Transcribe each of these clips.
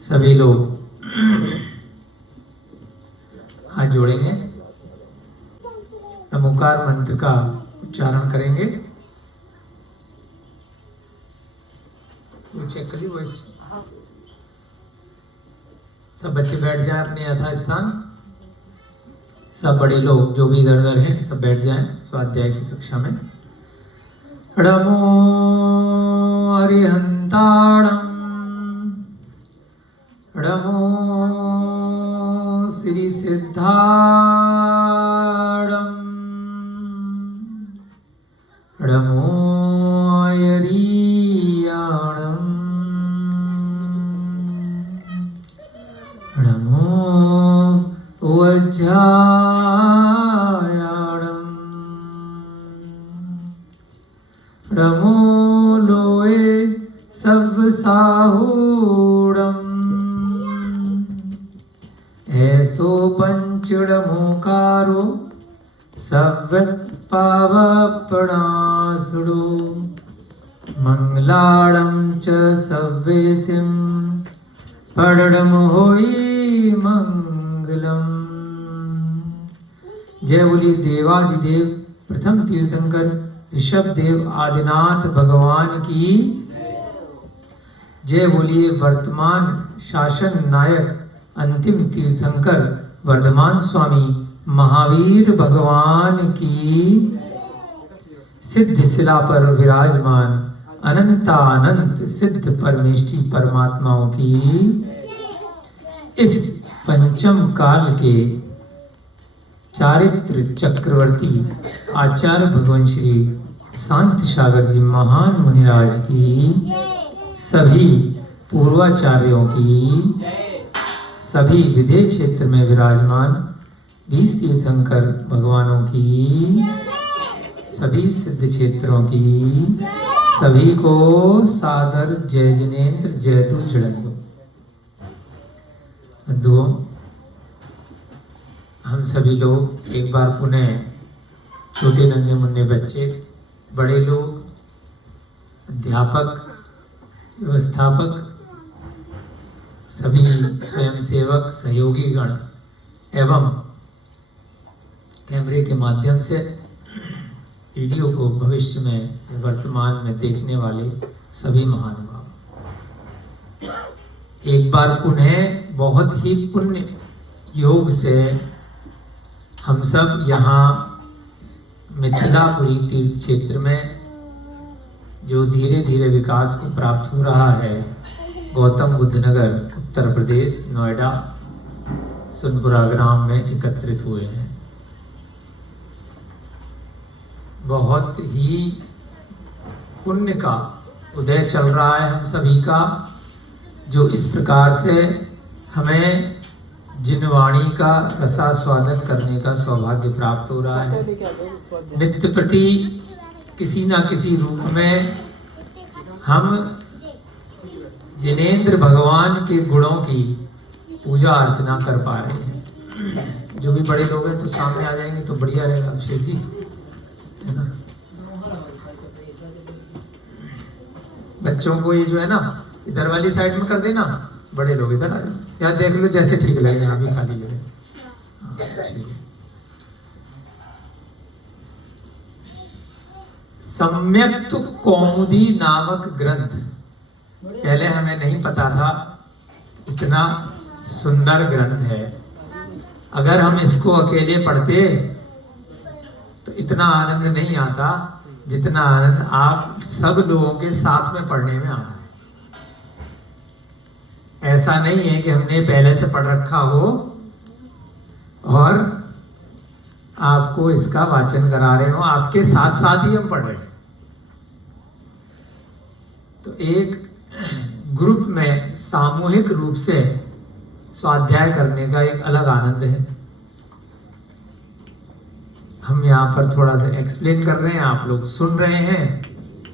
सभी लोग हाथ जोड़ेंगे, नमोकार मंत्र का उच्चारण करेंगे। वो चेक कर ली वॉइस। सब बच्चे बैठ जाएं अपने यथास्थान। सब बड़े लोग जो भी इधर उधर हैं सब बैठ जाएं स्वाध्याय की कक्षा में। नमो अरिहंताणं, नमो श्री सिद्धाणं, नमो अयरीयाणं, नमो वज्रायाणं, नमो लोए सवसाहूणं, ऐसो पंचड़मोकारो सव्यत्पावपणासुरो, मंगलाणं च सव्येसिं परणम होई मंगलम। जय बोली देवादिदेव प्रथम तीर्थंकर ऋषभदेव आदिनाथ भगवान की जय। बोलिए वर्तमान शासन नायक अंतिम तीर्थंकर वर्धमान स्वामी महावीर भगवान की। सिद्ध शिला पर विराजमान अनंतानंत सिद्ध परमेष्ठी परमात्माओं की इस पंचम काल के चारित्र चक्रवर्ती आचार्य भगवान श्री शांत सागर जी महान मुनिराज की, सभी पूर्वाचार्यों की, सभी विदेह क्षेत्र में विराजमान 20 तीर्थंकर भगवानों की, सभी सिद्ध क्षेत्रों की, सभी को सादर जय जिनेन्द्र जय तु जड़ंदो। बंधुओं, हम सभी लोग एक बार पुनः छोटे नन्हे मुन्ने बच्चे, बड़े लोग, अध्यापक, व्यवस्थापक, सभी स्वयंसेवक, सहयोगी गण एवं कैमरे के माध्यम से वीडियो को भविष्य में वर्तमान में देखने वाले सभी महानुभाव, एक बार पुनः बहुत ही पुण्य योग से हम सब यहाँ मिथिलापुरी तीर्थ क्षेत्र में जो धीरे धीरे विकास को प्राप्त हो रहा है, गौतम बुद्ध नगर उत्तर प्रदेश नोएडा सुनपुरा ग्राम में एकत्रित हुए हैं। बहुत ही पुण्य का उदय चल रहा है हम सभी का, जो इस प्रकार से हमें जिनवाणी का रसास्वादन करने का सौभाग्य प्राप्त हो रहा है। नित्य प्रति किसी न किसी रूप में हम जिनेन्द्र भगवान के गुणों की पूजा अर्चना कर पा रहे हैं। जो भी बड़े लोग हैं तो सामने आ जाएंगे तो बढ़िया रहेगा। अभिषेक जी, है ना? बच्चों को ये जो है ना इधर वाली साइड में कर देना, बड़े लोग इधर आ जाओ, या देख लो जैसे ठीक लगे, यहाँ भी खाली जगह। सम्यक्त कौमुदी नामक ग्रंथ पहले हमें नहीं पता था, इतना सुंदर ग्रंथ है। अगर हम इसको अकेले पढ़ते तो इतना आनंद नहीं आता जितना आनंद आप सब लोगों के साथ में पढ़ने में आ रहा है। ऐसा नहीं है कि हमने पहले से पढ़ रखा हो और आपको इसका वाचन करा रहे हो, आपके साथ साथ ही हम पढ़ रहे हैं। तो एक ग्रुप में सामूहिक रूप से स्वाध्याय करने का एक अलग आनंद है। हम यहाँ पर थोड़ा सा एक्सप्लेन कर रहे हैं, आप लोग सुन रहे हैं।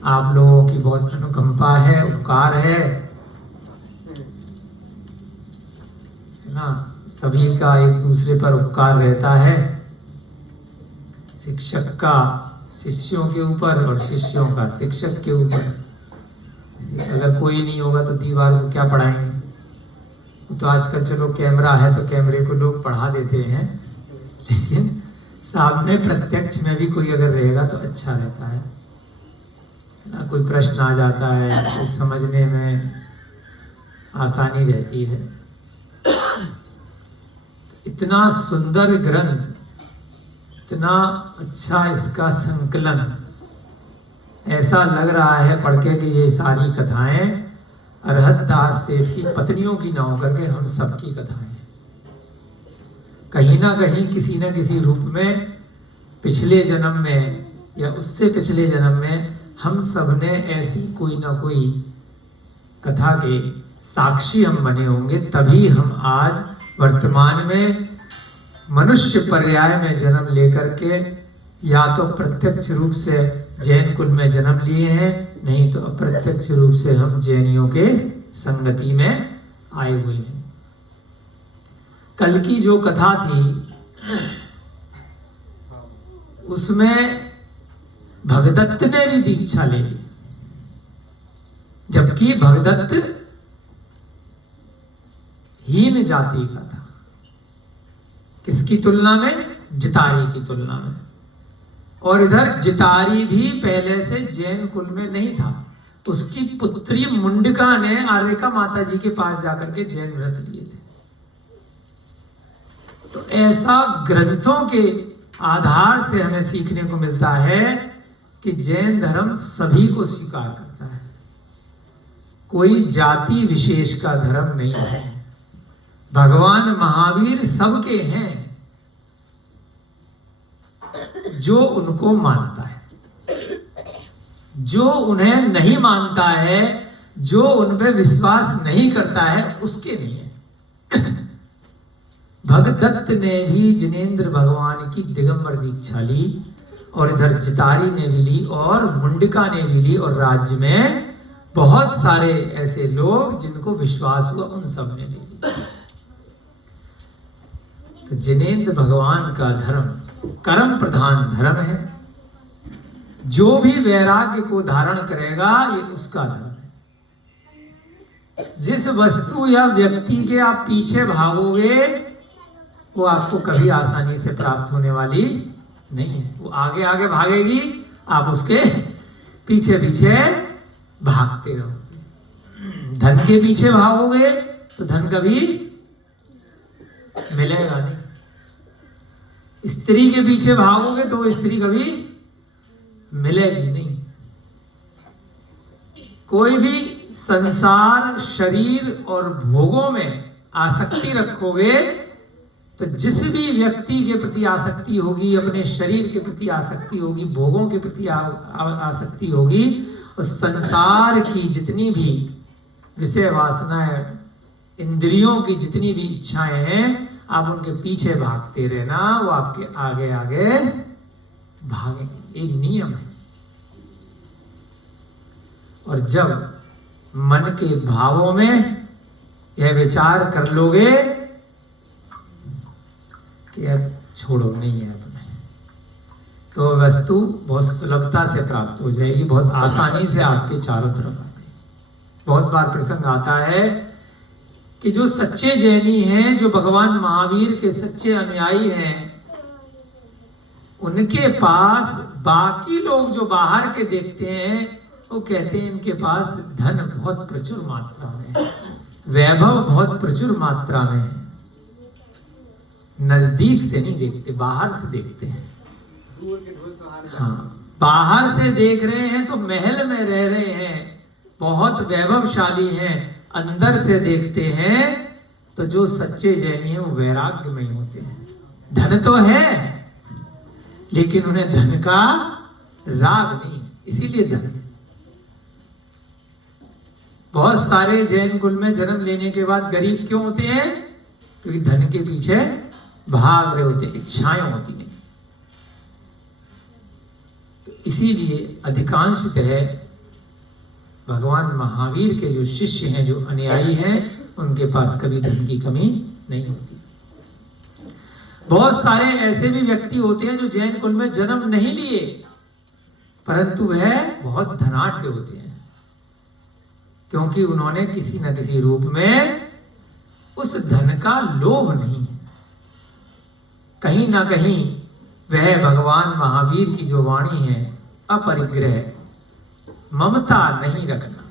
आप लोगों की बहुत अनुकंपा है, उपकार है ना, सभी का एक दूसरे पर उपकार रहता है। शिक्षक का शिष्यों के ऊपर और शिष्यों का शिक्षक के ऊपर। अगर कोई नहीं होगा तो दीवार को क्या पढ़ाएंगे? वो तो आजकल चलो कैमरा है तो कैमरे को लोग बढ़ा देते हैं, लेकिन सामने प्रत्यक्ष में भी कोई अगर रहेगा तो अच्छा रहता है ना। कोई प्रश्न आ जाता है, कुछ समझने में आसानी रहती है। इतना सुंदर ग्रंथ, इतना अच्छा इसका संकलन, ऐसा लग रहा है पढ़ के कि ये सारी कथाएं अरहत दास सेठ की पत्नियों की ना होकर के हम सबकी कथाएं हैं। कहीं ना कहीं किसी न किसी रूप में पिछले जन्म में या उससे पिछले जन्म में हम सब ने ऐसी कोई ना कोई कथा के साक्षी हम बने होंगे, तभी हम आज वर्तमान में मनुष्य पर्याय में जन्म लेकर के या तो प्रत्यक्ष रूप से जैन कुल में जन्म लिए हैं, नहीं तो अप्रत्यक्ष रूप से हम जैनियों के संगति में आए हुए हैं। कल की जो कथा थी उसमें भगदत्त ने भी दीक्षा ले ली, जबकि भगदत्त हीन जाति का था। किसकी तुलना में? जितारी की तुलना में। और इधर जितारी भी पहले से जैन कुल में नहीं था। उसकी पुत्री मुंडका ने आर्यका माता जी के पास जाकर के जैन व्रत लिए थे। तो ऐसा ग्रंथों के आधार से हमें सीखने को मिलता है कि जैन धर्म सभी को स्वीकार करता है, कोई जाति विशेष का धर्म नहीं है। भगवान महावीर सबके हैं, जो उनको मानता है। जो उन्हें नहीं मानता है, जो उन पे विश्वास नहीं करता है, उसके नहीं है। भगदत्त ने भी जिनेंद्र भगवान की दिगंबर दीक्षा ली, और इधर जितारी ने भी ली, और मुंडिका ने भी ली, और राज्य में बहुत सारे ऐसे लोग जिनको विश्वास हुआ उन सब ने ले ली। तो जिनेंद्र भगवान का धर्म कर्म प्रधान धर्म है। जो भी वैराग्य को धारण करेगा ये उसका धर्म है। जिस वस्तु या व्यक्ति के आप पीछे भागोगे वो आपको कभी आसानी से प्राप्त होने वाली नहीं है। वो आगे आगे भागेगी, आप उसके पीछे पीछे भागते रहोगे। धन के पीछे भागोगे तो धन कभी मिलेगा नहीं। स्त्री के पीछे भागोगे तो वो स्त्री कभी मिलेगी नहीं। कोई भी संसार, शरीर और भोगों में आसक्ति रखोगे तो जिस भी व्यक्ति के प्रति आसक्ति होगी, अपने शरीर के प्रति आसक्ति होगी, भोगों के प्रति आसक्ति होगी, उस संसार की जितनी भी विषय वासनाएं, इंद्रियों की जितनी भी इच्छाएं हैं, आप उनके पीछे भागते रहना, वो आपके आगे आगे भागेंगे। एक नियम है। और जब मन के भावों में यह विचार कर लोगे कि अब छोड़ो, नहीं है अपने, तो वस्तु बहुत सुलभता से प्राप्त हो जाएगी, बहुत आसानी से आपके चारों तरफ आ जाएगी। बहुत बार प्रसंग आता है कि जो सच्चे जैनी हैं, जो भगवान महावीर के सच्चे अनुयायी हैं, उनके पास बाकी लोग जो बाहर के देखते हैं वो कहते हैं इनके पास धन बहुत प्रचुर मात्रा में है, वैभव बहुत प्रचुर मात्रा में है। नजदीक से नहीं देखते, बाहर से देखते हैं। हाँ, बाहर से देख रहे हैं तो महल में रह रहे हैं, बहुत वैभवशाली हैं। अंदर से देखते हैं तो जो सच्चे जैनी हैं वो वैराग्य में ही होते हैं। धन तो है लेकिन उन्हें धन का राग नहीं, इसीलिए धन। बहुत सारे जैन कुल में जन्म लेने के बाद गरीब क्यों होते हैं? क्योंकि धन के पीछे भाग रहे होते, इच्छाएं होती नहीं। तो इसीलिए अधिकांशतः भगवान महावीर के जो शिष्य हैं, जो अनुयायी हैं, उनके पास कभी धन की कमी नहीं होती। बहुत सारे ऐसे भी व्यक्ति होते हैं जो जैन कुल में जन्म नहीं लिए, परंतु वह बहुत धनाढ्य होते हैं, क्योंकि उन्होंने किसी न किसी रूप में उस धन का लोभ नहीं है। कहीं ना कहीं वह भगवान महावीर की जो वाणी है, अपरिग्रह, ममता नहीं रखना,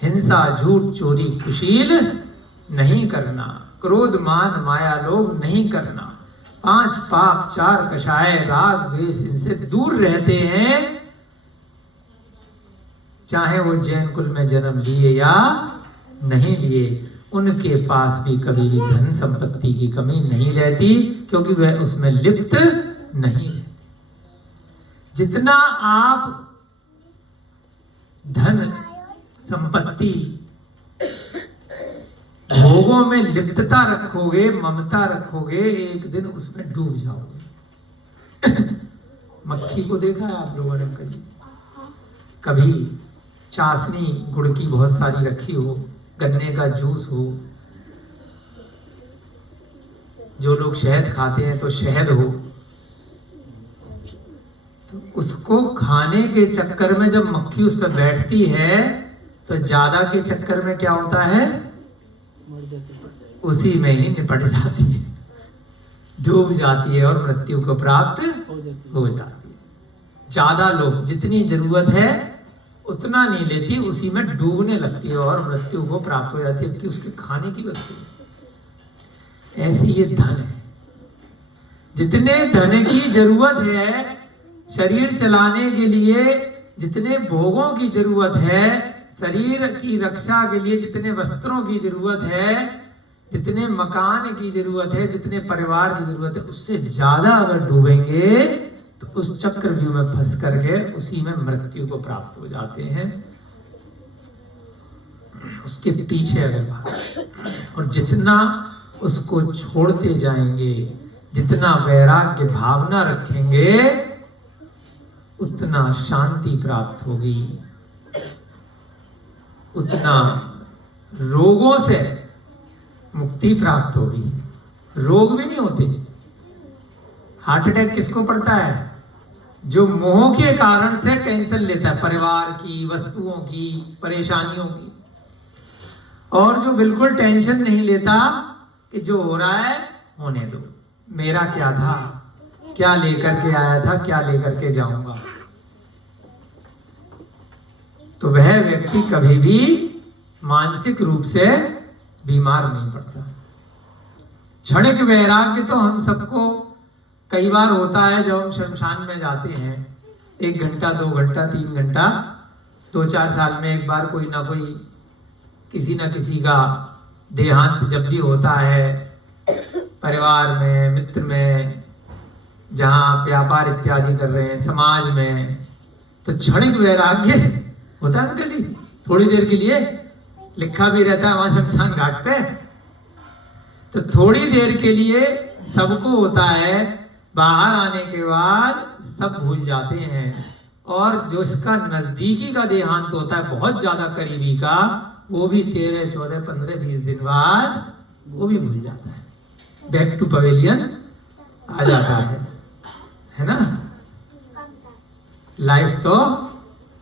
हिंसा, झूठ, चोरी, कुशील नहीं करना, क्रोध, मान, माया, लोभ नहीं करना, 5 पाप, 4 कषाय, राग, द्वेष, इनसे दूर रहते हैं, चाहे वो जैन कुल में जन्म लिए या नहीं लिए, उनके पास भी कभी भी धन संपत्ति की कमी नहीं रहती, क्योंकि वह उसमें लिप्त नहीं रहते। जितना आप धन संपत्ति भोगों में लिप्तता रखोगे, ममता रखोगे, एक दिन उसमें डूब जाओगे। मक्खी को देखा है आप लोगों ने कभी चाशनी गुड़ की बहुत सारी रखी हो, गन्ने का जूस हो, जो लोग शहद खाते हैं तो शहद हो, तो उसको खाने के चक्कर में जब मक्खी उस पर बैठती है तो ज्यादा के चक्कर में क्या होता है, उसी में ही निपट जाती है, डूब जाती है और मृत्यु को प्राप्त हो जाती है। ज्यादा लोग जितनी जरूरत है उतना नहीं लेती, उसी में डूबने लगती है और मृत्यु को प्राप्त हो जाती है, कि उसके खाने की वस्तु है। ऐसे ये धन है, जितने धन की जरूरत है शरीर चलाने के लिए, जितने भोगों की जरूरत है शरीर की रक्षा के लिए, जितने वस्त्रों की जरूरत है, जितने मकान की जरूरत है, जितने परिवार की जरूरत है, उससे ज्यादा अगर डूबेंगे तो उस चक्रव्यूह में फंस करके उसी में मृत्यु को प्राप्त हो जाते हैं, उसके पीछे अगर भाग। और जितना उसको छोड़ते जाएंगे, जितना वैराग्य भावना रखेंगे, उतना शांति प्राप्त होगी, उतना रोगों से मुक्ति प्राप्त होगी। रोग भी नहीं होते। हार्ट अटैक किसको पड़ता है? जो मोह के कारण से टेंशन लेता है, परिवार की, वस्तुओं की, परेशानियों की। और जो बिल्कुल टेंशन नहीं लेता कि जो हो रहा है होने दो, मेरा क्या था, क्या लेकर के आया था, क्या लेकर के जाऊंगा, तो वह व्यक्ति कभी भी मानसिक रूप से बीमार नहीं पड़ता। क्षणिक वैराग्य तो हम सबको कई बार होता है, जब हम शमशान में जाते हैं, 1 घंटा, 2 घंटा, 3 घंटा, 2-4 साल में एक बार कोई ना कोई, किसी ना किसी का देहांत जब भी होता है, परिवार में, मित्र में, जहां आप व्यापार इत्यादि कर रहे हैं, समाज में, तो क्षणिक वैराग्य होता है अंकल जी, थोड़ी देर के लिए लिखा भी रहता है वहां शमशान घाट पे, तो थोड़ी देर के लिए सबको होता है, बाहर आने के बाद सब भूल जाते हैं। और जो इसका नजदीकी का देहांत होता है, बहुत ज्यादा करीबी का, वो भी 13, 14, 15, 20 दिन बाद वो भी भूल जाता है, बैक टू पवेलियन आ जाता है ना। लाइफ तो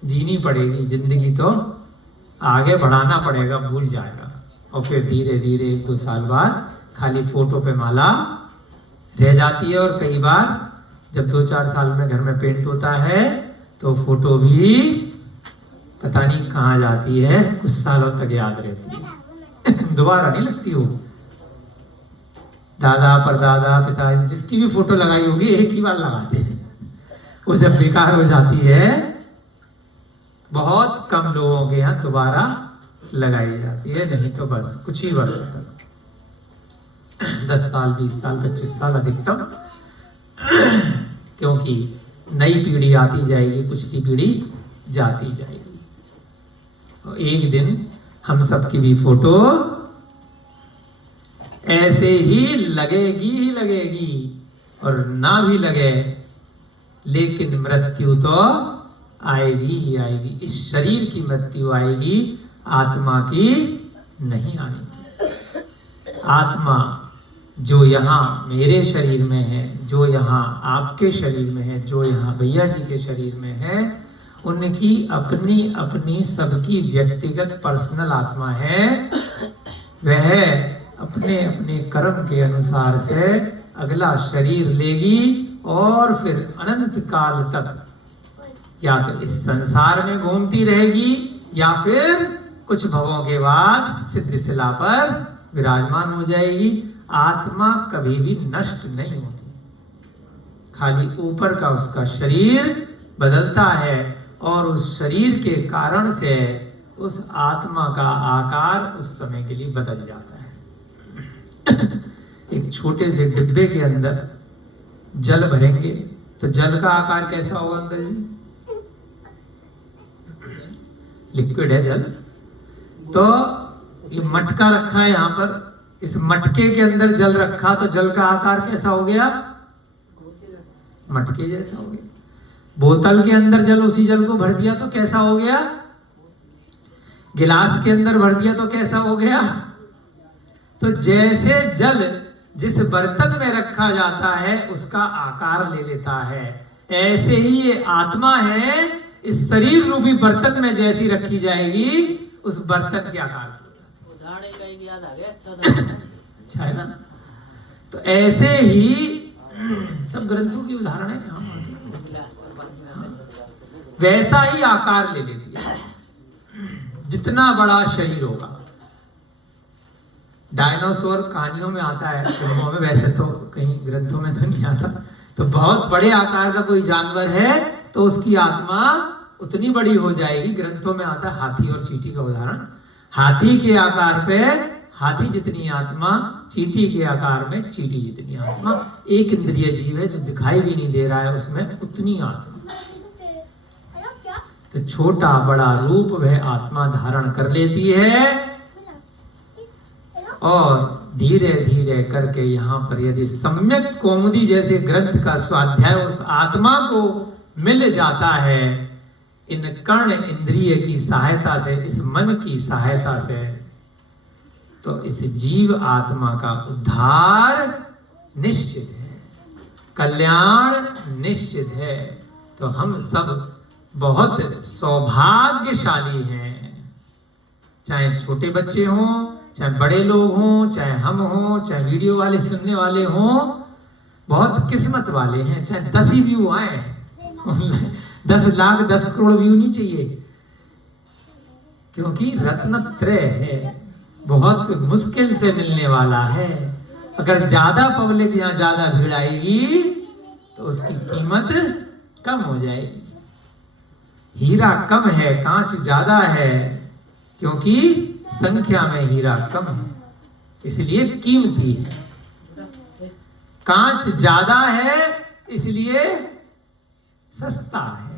जीनी पड़ेगी, जिंदगी तो आगे बढ़ाना पड़ेगा, भूल जाएगा। और फिर धीरे धीरे 1-2 साल बाद खाली फोटो पे माला रह जाती है। और कई बार जब 2-4 साल में घर में पेंट होता है तो फोटो भी पता नहीं कहाँ जाती है, कुछ सालों तक याद रहती है, दोबारा नहीं लगती हो। दादा, परदादा, पिताजी, जिसकी भी फोटो लगाई होगी एक ही बार लगाते हैं, वो जब बेकार हो जाती है, बहुत कम लोगों के यहाँ दोबारा लगाई जाती है, नहीं तो बस कुछ ही वर्षों तक, 10 साल, 20 साल, 25 साल अधिकतम, क्योंकि नई पीढ़ी आती जाएगी, पिछली पीढ़ी जाती जाएगी। तो एक दिन हम सबकी भी फोटो ऐसे ही लगेगी, और ना भी लगे लेकिन मृत्यु तो आएगी ही आएगी। इस शरीर की मृत्यु आएगी, आत्मा की नहीं आएगी। आत्मा जो यहाँ मेरे शरीर में है, जो यहाँ आपके शरीर में है, जो यहाँ भैया जी के शरीर में है, उनकी अपनी अपनी सबकी व्यक्तिगत पर्सनल आत्मा है। वह अपने अपने कर्म के अनुसार से अगला शरीर लेगी और फिर अनंत काल तक या तो इस संसार में घूमती रहेगी या फिर कुछ भवों के बाद सिद्ध शिला पर विराजमान हो जाएगी। आत्मा कभी भी नष्ट नहीं होती, खाली ऊपर का उसका शरीर बदलता है और उस शरीर के कारण से उस आत्मा का आकार उस समय के लिए बदल जाता है। एक छोटे से डिब्बे के अंदर जल भरेंगे तो जल का आकार कैसा होगा अंकल जी? लिक्विड है जल। तो ये मटका रखा है यहाँ पर, इस मटके के अंदर जल रखा तो जल का आकार कैसा हो गया? मटके जैसा हो गया। बोतल के अंदर जल, उसी जल को भर दिया तो कैसा हो गया? गिलास के अंदर भर दिया तो कैसा हो गया? तो जैसे जल जिस बर्तन में रखा जाता है उसका आकार ले लेता है, ऐसे ही ये आत्मा है इस शरीर रूपी बर्तन में जैसी रखी जाएगी उस बर्तन के आकार की। उदाहरण याद आ गया, अच्छा है ना? तो ऐसे ही सब ग्रंथों की उदाहरण है, वैसा ही आकार ले लेती है। जितना बड़ा शरीर होगा, डायनासोर कहानियों में आता है, फिल्मों में, वैसे तो कहीं ग्रंथों में तो नहीं आता। तो बहुत बड़े आकार का कोई जानवर है तो उसकी आत्मा उतनी बड़ी हो जाएगी। ग्रंथों में आता है हाथी और चींटी का उदाहरण। हाथी के आकार पे हाथी जितनी आत्मा, चींटी के आकार में चींटी जितनी आत्मा। एक इंद्रिय जीव है जो दिखाई भी नहीं दे रहा है, उसमें उतनी आत्मा। तो छोटा बड़ा रूप वह आत्मा धारण कर लेती है और धीरे धीरे करके यहाँ पर यदि सम्यक कौमुदी जैसे ग्रंथ का स्वाध्याय उस आत्मा को मिल जाता है, इन कर्ण इंद्रिय की सहायता से, इस मन की सहायता से, तो इस जीव आत्मा का उद्धार निश्चित है, कल्याण निश्चित है। तो हम सब बहुत सौभाग्यशाली हैं, चाहे छोटे बच्चे हों, चाहे बड़े लोग हों, चाहे हम हों, चाहे वीडियो वाले सुनने वाले हों, बहुत किस्मत वाले हैं। चाहे 10 ही व्यू आए, 10 लाख 10 करोड़ व्यू नहीं चाहिए, क्योंकि रत्नत्रय है, बहुत मुश्किल से मिलने वाला है। अगर ज्यादा पब्लिक यहाँ ज्यादा भीड़ आएगी तो उसकी कीमत कम हो जाएगी। हीरा कम है, कांच ज्यादा है, क्योंकि संख्या में हीरा कम है इसलिए कीमती है। कांच ज्यादा है इसलिए सस्ता है।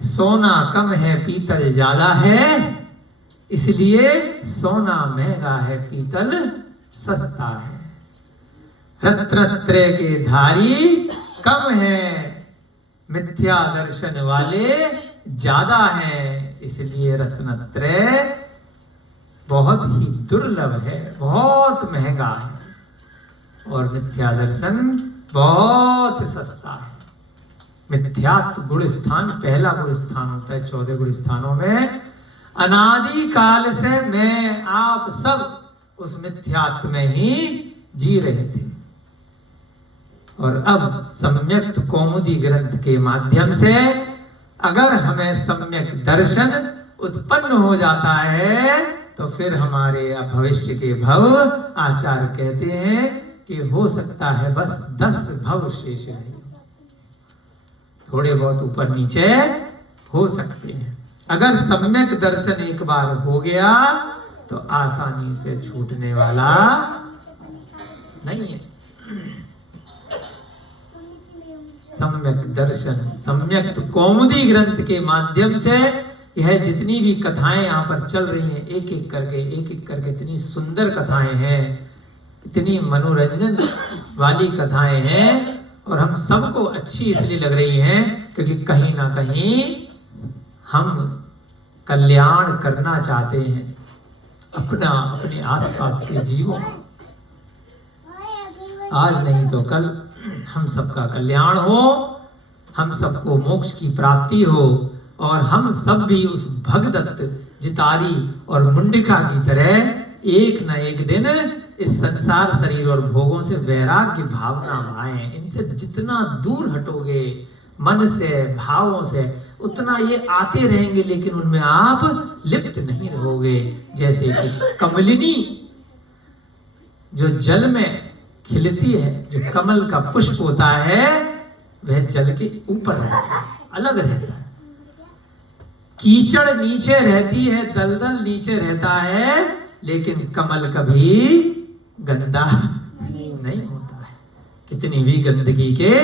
सोना कम है, पीतल ज्यादा है, इसलिए सोना महंगा है, पीतल सस्ता है। रत्नत्रय के धारी कम है, मिथ्या दर्शन वाले ज्यादा हैं, इसलिए रत्नत्रय बहुत ही दुर्लभ है, बहुत महंगा है, और मिथ्या दर्शन बहुत सस्ता है। मिथ्यात्व गुण स्थान पहला गुण स्थान होता है 14 गुण स्थानों में। अनादि काल से मैं आप सब उस मिथ्यात्व में ही जी रहे थे, और अब सम्यक कौमुदी ग्रंथ के माध्यम से अगर हमें सम्यक दर्शन उत्पन्न हो जाता है तो फिर हमारे भविष्य के भव आचार्य कहते हैं कि हो सकता है बस 10 भव शेष रहे, थोड़े बहुत ऊपर नीचे हो सकते हैं। अगर सम्यक दर्शन एक बार हो गया तो आसानी से छूटने वाला नहीं है। सम्यक दर्शन, सम्यक कौमुदी ग्रंथ के माध्यम से यह जितनी भी कथाएं यहाँ पर चल रही हैं, एक एक करके इतनी सुंदर कथाएं हैं, इतनी मनोरंजन वाली कथाएं हैं, और हम सबको अच्छी इसलिए लग रही हैं क्योंकि कहीं ना कहीं हम कल्याण करना चाहते हैं अपने आसपास के जीवों को। आज नहीं तो कल हम सबका कल्याण हो, हम सबको मोक्ष की प्राप्ति हो, और हम सब भी उस भगदत्त जितारी और मुंडिका की तरह एक न एक दिन इस संसार शरीर और भोगों से वैराग्य भावना आए। इनसे जितना दूर हटोगे मन से भावों से, उतना ये आते रहेंगे, लेकिन उनमें आप लिप्त नहीं रहोगे। जैसे कि कमलिनी जो जल में खिलती है, जो कमल का पुष्प होता है, वह जल के ऊपर रहता है, अलग रहता है। कीचड़ नीचे रहती है, दलदल नीचे रहता है, लेकिन कमल कभी गंदा नहीं होता है। कितनी भी गंदगी के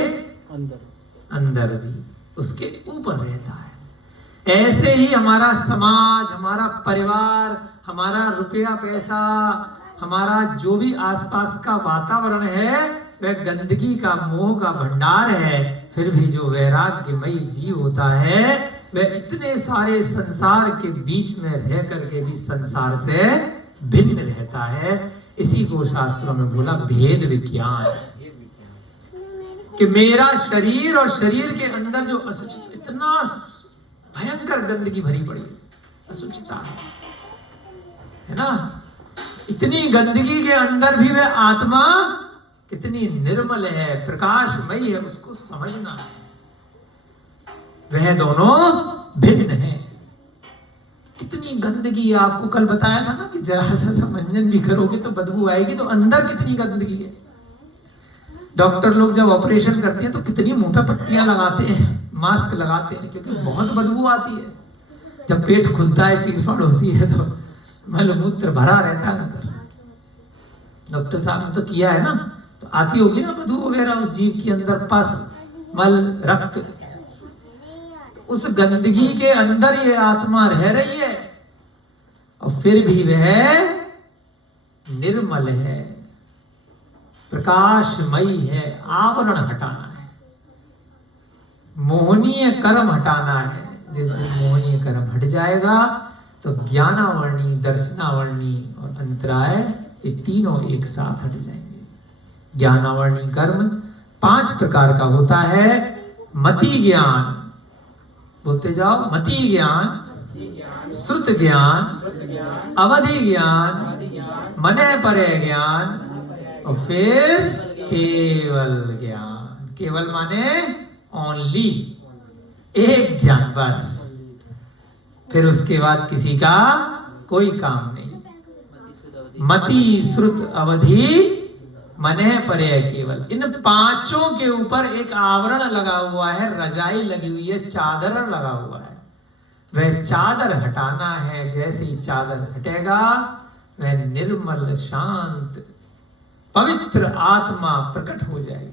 अंदर भी उसके ऊपर रहता है। ऐसे ही हमारा समाज, हमारा परिवार, हमारा रुपया पैसा, हमारा जो भी आसपास का वातावरण है, वह गंदगी का मोह का भंडार है। फिर भी जो वैराग्यमयी जीव होता है, वह इतने सारे संसार के बीच में रह करके भी संसार से भिन्न रहता है। इसी को शास्त्रों में बोला भेद विज्ञान, कि मेरा शरीर और शरीर के अंदर जो इतना भयंकर गंदगी भरी पड़ी असुचिता है ना, इतनी गंदगी के अंदर भी वह आत्मा कितनी निर्मल है, प्रकाशमयी है, उसको समझना है। वह दोनों भिन्न है। कितनी गंदगी, आपको कल बताया था ना कि जरा सा मंजन भी करोगे तो बदबू आएगी, तो अंदर कितनी गंदगी है। डॉक्टर लोग जब ऑपरेशन करते हैं तो कितनी मुंह पे पट्टियां लगाते हैं, मास्क लगाते हैं, क्योंकि बहुत बदबू आती है। जब पेट खुलता है, चीरफाड़ होती है, तो मलमूत्र भरा रहता है अंदर। डॉक्टर साहब ने तो किया है ना, तो आती होगी ना बदबू वगैरह उस जीव के अंदर, पस मल रक्त। उस गंदगी के अंदर ये आत्मा रह रही है, और फिर भी वह निर्मल है, प्रकाशमयी है। आवरण हटाना है, मोहनीय कर्म हटाना है। जिस दिन मोहनीय कर्म हट जाएगा तो ज्ञानावर्णी, दर्शनावर्णी और अंतराय, ये तीनों एक साथ हट जाएंगे। ज्ञानावर्णी कर्म 5 प्रकार का होता है। मति ज्ञान, बोलते जाओ, मति ज्ञान, श्रुत ज्ञान, अवधि ज्ञान, मने परे ज्ञान, और फिर केवल ज्ञान। केवल माने ओनली, एक ज्ञान बस। फिर उसके बाद किसी का कोई काम नहीं। मति, श्रुत, अवधि, मने परे केवल। इन 5 के ऊपर एक आवरण लगा हुआ है, रजाई लगी हुई है, चादर लगा हुआ है। वह चादर हटाना है। जैसे ही चादर हटेगा, वह निर्मल, शांत, पवित्र आत्मा प्रकट हो जाएगी।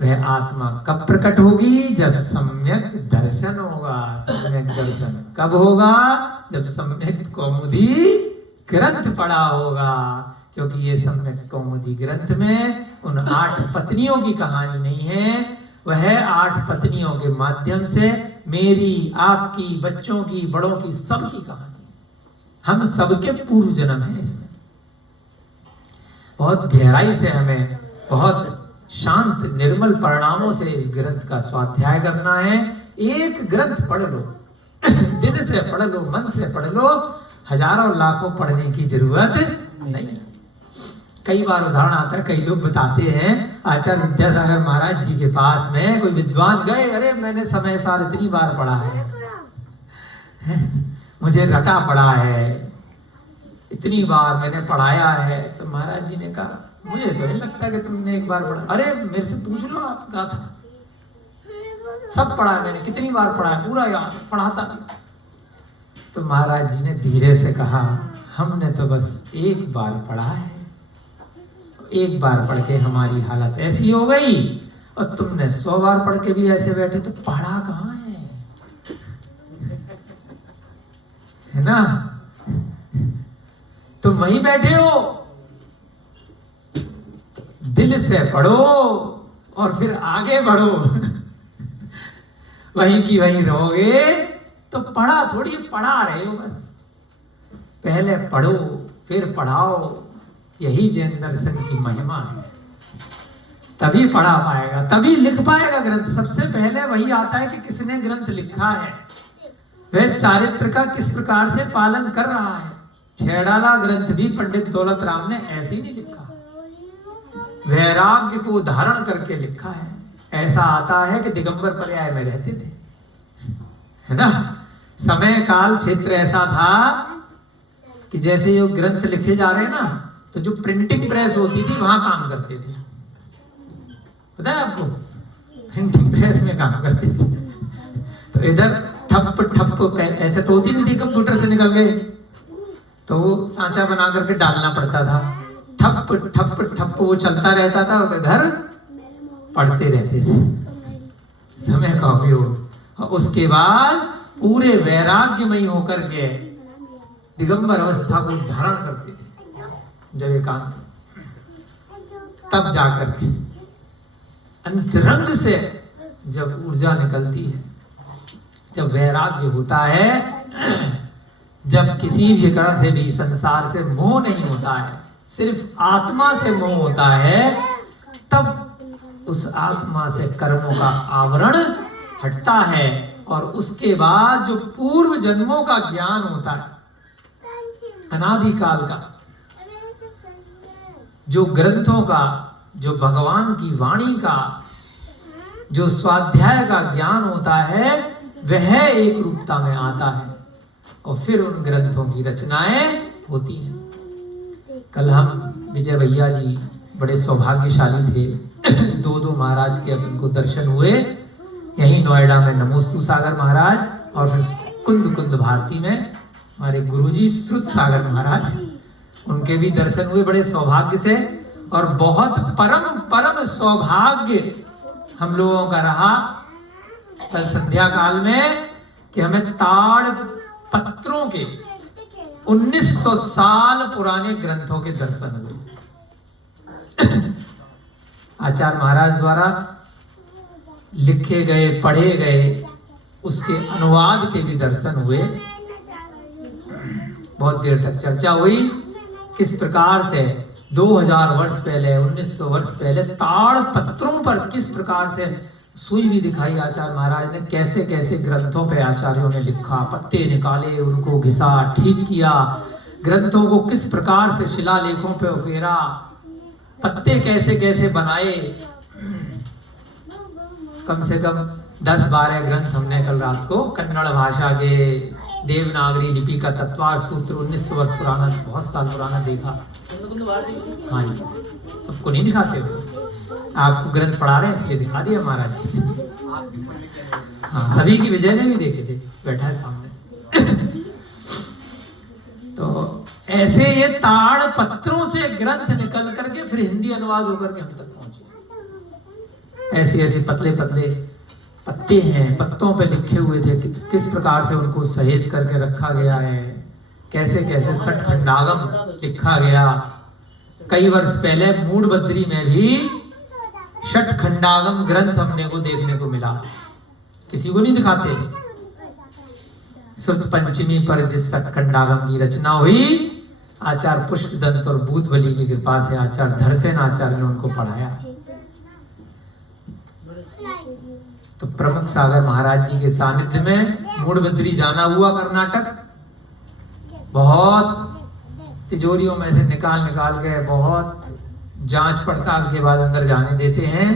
वह आत्मा कब प्रकट होगी? जब सम्यक दर्शन होगा। सम्यक दर्शन कब होगा? जब सम्यक कौमुदी ग्रंथ पढ़ा होगा। क्योंकि ये सम्यक कौमुदी ग्रंथ में उन 8 पत्नियों की कहानी नहीं है, वह 8 पत्नियों के माध्यम से मेरी, आपकी, बच्चों की, बड़ों की, सबकी कहानी। हम सबके पूर्व जन्म है इसमें। बहुत गहराई से हमें बहुत शांत निर्मल परिणामों से इस ग्रंथ का स्वाध्याय करना है। एक ग्रंथ पढ़ लो, दिल से पढ़ लो, मन से पढ़ लो, हजारों लाखों पढ़ने की जरूरत नहीं। कई बार उदाहरण आता है, कई लोग बताते हैं, आचार्य विद्यासागर महाराज जी के पास में कोई विद्वान गए, अरे मैंने समय सार इतनी बार पढ़ा है, मुझे रटा पड़ा है, इतनी बार मैंने पढ़ाया है। तो महाराज जी ने कहा, मुझे तो नहीं लगता कि तुमने एक बार पढ़ा। अरे मेरे से पूछ लो, आप कहा था सब पढ़ा है मैंने, कितनी बार पढ़ा है, पूरा याद, पढ़ाता नहीं। तो महाराज जी ने धीरे से कहा, हमने तो बस एक बार पढ़ा है, एक बार पढ़ के हमारी हालत ऐसी हो गई, और तुमने 100 बार पढ़ के भी ऐसे बैठे, तो पढ़ा कहाँ है ना? तुम वहीं बैठे हो, दिल से पढ़ो और फिर आगे बढ़ो। वहीं की वहीं रहोगे तो पढ़ा थोड़ी, पढ़ा रहे हो बस। पहले पढ़ो फिर पढ़ाओ, यही जैन दर्शन की महिमा है। तभी पढ़ा पाएगा, तभी लिख पाएगा ग्रंथ। सबसे पहले वही आता है कि किसने ग्रंथ लिखा है। वह चारित्र का किस प्रकार से पालन कर रहा है। छेड़ाला ग्रंथ भी पंडित दौलत राम ने ऐसे ही नहीं लिखा, वैराग्य को धारण करके लिखा है। ऐसा आता है कि दिगंबर पर्याय में रहते थे, है ना। समय काल क्षेत्र ऐसा था कि जैसे ये ग्रंथ लिखे जा रहे हैं ना, तो जो प्रिंटिंग प्रेस होती थी वहां काम करते थे, पता है आपको, प्रिंटिंग प्रेस में काम करते थे। तो इधर ठप ठप ऐसे तो होती नहीं थी, कंप्यूटर से निकल गए तो वो सांचा बना करके डालना पड़ता था, ठप ठप ठप वो चलता रहता था और इधर पढ़ते रहते थे, समय का उपयोग। उसके बाद पूरे वैराग्यमयी होकर के दिगंबर अवस्था को धारण करते थे जब एकांत, तब जाकर के अंतरंग से जब ऊर्जा निकलती है, जब वैराग्य होता है, जब किसी भी तरह से भी संसार से मोह नहीं होता है, सिर्फ आत्मा से मोह होता है, तब उस आत्मा से कर्मों का आवरण हटता है और उसके बाद जो पूर्व जन्मों का ज्ञान होता है, अनादिकाल का, जो ग्रंथों का, जो भगवान की वाणी का, जो स्वाध्याय का ज्ञान होता है, वह एक रूपता में आता है और फिर उन ग्रंथों की रचनाएं होती हैं। कल हम विजय भैया जी बड़े सौभाग्यशाली थे, दो महाराज के अब इनको दर्शन हुए यहीं नोएडा में, नमोस्तु सागर महाराज और फिर कुंद भारती में हमारे गुरुजी श्रुत सागर महाराज, उनके भी दर्शन हुए बड़े सौभाग्य से। और बहुत परम सौभाग्य हम लोगों का रहा कल संध्या काल में कि हमें ताड़ पत्रों के 1900 साल पुराने ग्रंथों के दर्शन हुए। आचार्य महाराज द्वारा लिखे गए, पढ़े गए, उसके अनुवाद के भी दर्शन हुए। बहुत देर तक चर्चा हुई किस प्रकार से 2000 वर्ष पहले, 1900 वर्ष पहले ताड़ पत्रों पर किस प्रकार से सुई भी दिखाई आचार्य महाराज ने, कैसे कैसे ग्रंथों पे आचार्यों ने लिखा, पत्ते निकाले, उनको घिसा, ठीक किया, ग्रंथों को किस प्रकार से शिलालेखों पे उकेरा, पत्ते कैसे कैसे बनाए। कम से कम 10-12 ग्रंथ हमने कल रात को कन्नड़ भाषा के देवनागरी लिपि का तत्वार सूत्र 1900 वर्ष पुराना, बहुत साल पुराना देखा। हाँ जी, सबको नहीं दिखाते हो, आपको ग्रंथ पढ़ा रहे हैं इसलिए दिखा दिया महाराज जी। हाँ, सभी की विजय ने भी देखे थे, बैठा है सामने। तो ऐसे ये ताड़ पत्रों से ग्रंथ निकल करके फिर हिंदी अनुवाद होकर के हम तक पहुंचे। ऐसे ऐसे पतले पतले पत्ते हैं, पत्तों पे लिखे हुए थे, किस प्रकार से उनको सहेज करके रखा गया है, कैसे कैसे षटखंडागम लिखा गया। कई वर्ष पहले मूडबद्री में भी षटखंडागम ग्रंथ हमने को देखने को मिला, किसी को नहीं दिखाते। श्रुत पंचमी पर जिस षटखंडागम की रचना हुई, आचार्य पुष्पदंत और बूथबली की कृपा से आचार्य धरसेन आचार्य ने उनको पढ़ाया। तो प्रमुख सागर महाराज जी के सानिध्य में मूडबद्री जाना हुआ कर्नाटक, बहुत तिजोरियों में से निकाल के बहुत जांच पड़ताल के बाद अंदर जाने देते हैं,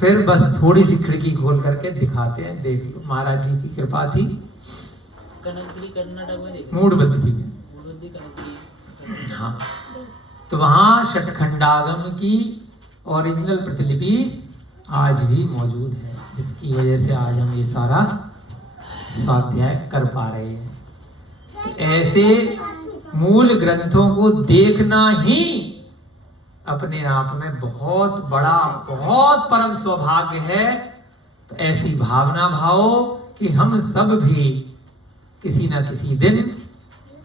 फिर बस थोड़ी सी खिड़की खोल करके दिखाते हैं, देख लो। महाराज जी की कृपा थी। मूडबद्री में, हाँ, तो वहां षटखंडागम की ओरिजिनल प्रतिलिपि आज भी मौजूद है, जिसकी वजह से आज हम ये सारा स्वाध्याय कर पा रहे हैं। तो ऐसे मूल ग्रंथों को देखना ही अपने आप में बहुत बड़ा, बहुत परम सौभाग्य है। तो ऐसी भावना भाव कि हम सब भी किसी न किसी दिन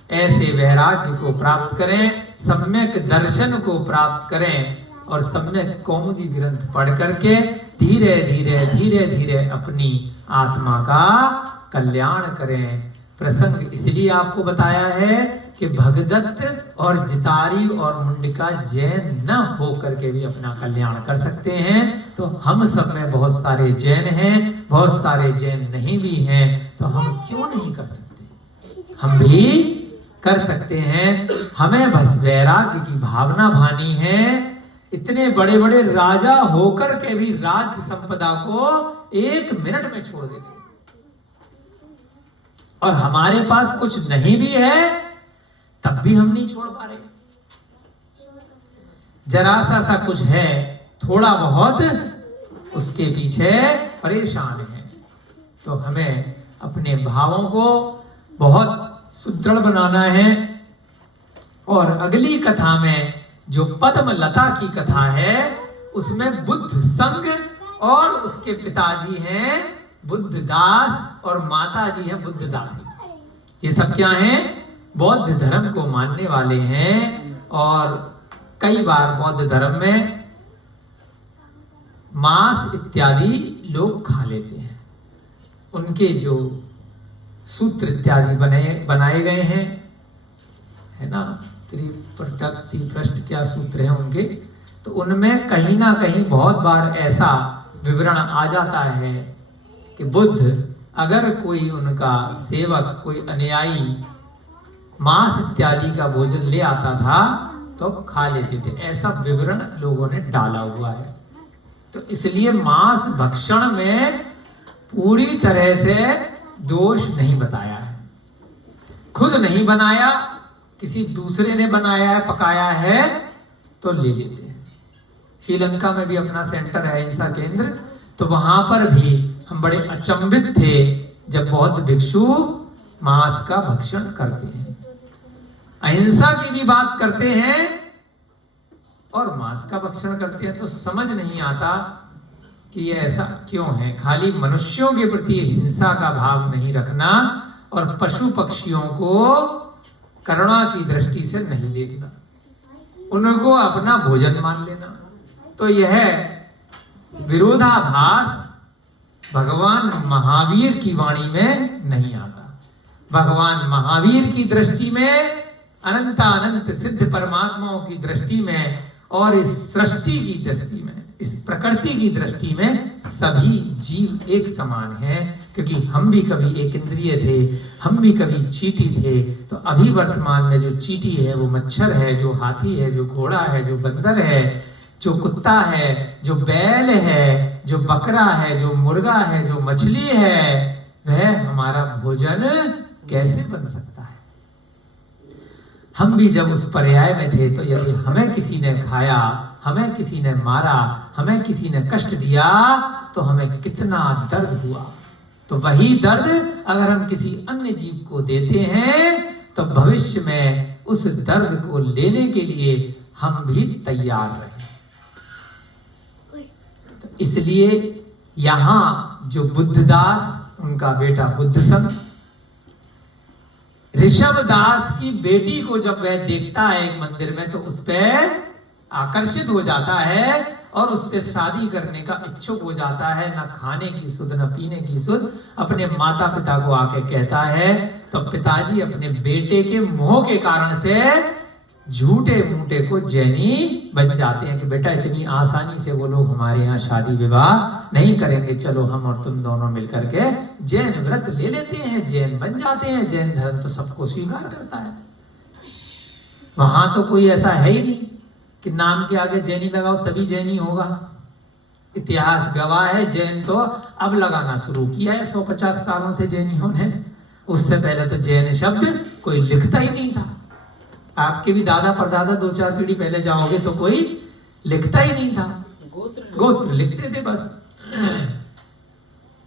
ऐसे वैराग्य को प्राप्त करें, सम्यक दर्शन को प्राप्त करें और सम्यक कौमुदी ग्रंथ पढ़ करके धीरे धीरे धीरे धीरे अपनी आत्मा का कल्याण करें। प्रसंग इसलिए आपको बताया है कि भगदत्त और जितारी और मुंडिका जैन न हो करके भी अपना कल्याण कर सकते हैं। तो हम सब में बहुत सारे जैन हैं, बहुत सारे जैन नहीं भी हैं, तो हम क्यों नहीं कर सकते? हम भी कर सकते हैं। हमें बस वैराग्य की भावना भानी है। इतने बड़े बड़े राजा होकर के भी राज्य संपदा को 1 मिनट में छोड़ देते, और हमारे पास कुछ नहीं भी है तब भी हम नहीं छोड़ पा रहे। जरा सा कुछ है, थोड़ा बहुत, उसके पीछे परेशान है। तो हमें अपने भावों को बहुत सुदृढ़ बनाना है। और अगली कथा में जो पद्मलता की कथा है, उसमें बुद्ध संग और उसके पिताजी हैं बुद्धदास और माताजी हैं बुद्धदासी। ये सब क्या हैं? बौद्ध धर्म को मानने वाले हैं। और कई बार बौद्ध धर्म में मांस इत्यादि लोग खा लेते हैं। उनके जो सूत्र इत्यादि बनाए गए हैं, है ना, त्रिपृष्ठ क्या सूत्र हैं उनके, तो उनमें कहीं ना कहीं बहुत बार ऐसा विवरण आ जाता है कि बुद्ध अगर कोई उनका सेवक, कोई अनुयायी मांस इत्यादि का भोजन ले आता था तो खा लेते थे। ऐसा विवरण लोगों ने डाला हुआ है। तो इसलिए मांस भक्षण में पूरी तरह से दोष नहीं बताया है। खुद नहीं बनाया, किसी दूसरे ने बनाया है, पकाया है तो ले लेते हैं। श्रीलंका में भी अपना सेंटर है, अहिंसा केंद्र, तो वहां पर भी हम बड़े अचंभित थे जब बौद्ध भिक्षु मांस का भक्षण करते हैं। अहिंसा की भी बात करते हैं और मांस का भक्षण करते हैं। तो समझ नहीं आता कि ये ऐसा क्यों है। खाली मनुष्यों के प्रति हिंसा का भाव नहीं रखना और पशु पक्षियों को करुणा की दृष्टि से नहीं देखना, उनको अपना भोजन मान लेना, तो यह विरोधाभास भगवान महावीर की वाणी में नहीं आता। भगवान महावीर की दृष्टि में, अनंत सिद्ध परमात्माओं की दृष्टि में और इस सृष्टि की दृष्टि में, इस प्रकृति की दृष्टि में सभी जीव एक समान हैं। क्योंकि हम भी कभी एक इंद्रिय थे, हम भी कभी चींटी थे। तो अभी वर्तमान में जो चींटी है वो मच्छर है, जो हाथी है, जो घोड़ा है, जो बंदर है, जो कुत्ता है, जो बैल है, जो बकरा है, जो मुर्गा है, जो मछली है, वह हमारा भोजन कैसे बन सकता है? हम भी जब उस पर्याय में थे तो यदि हमें किसी ने खाया, हमें किसी ने मारा, हमें किसी ने कष्ट दिया तो हमें कितना दर्द हुआ। तो वही दर्द अगर हम किसी अन्य जीव को देते हैं तो भविष्य में उस दर्द को लेने के लिए हम भी तैयार रहे। तो इसलिए यहां जो बुद्धदास, उनका बेटा बुद्ध संग, ऋषभदास की बेटी को जब वह देखता है एक मंदिर में तो उस पर आकर्षित हो जाता है और उससे शादी करने का इच्छुक हो जाता है। न खाने की सुध, न पीने की सुध। अपने माता पिता को आके कहता है तो पिताजी अपने बेटे के मोह के कारण से झूठे मूठे को जैनी बन जाते हैं कि बेटा इतनी आसानी से वो लोग हमारे यहाँ शादी विवाह नहीं करेंगे, चलो हम और तुम दोनों मिलकर के जैन व्रत ले लेते हैं, जैन बन जाते हैं। जैन धर्म तो सबको स्वीकार करता है। वहां तो कोई ऐसा है ही नहीं कि नाम के आगे जैनी लगाओ तभी जैनी होगा। इतिहास गवाह है, जैन तो अब लगाना शुरू किया है 150 सालों से जैनियों ने। उससे पहले तो जैन शब्द कोई लिखता ही नहीं था। आपके भी दादा परदादा 2-4 पीढ़ी पहले जाओगे तो कोई लिखता ही नहीं था, गोत्र लिखते थे बस।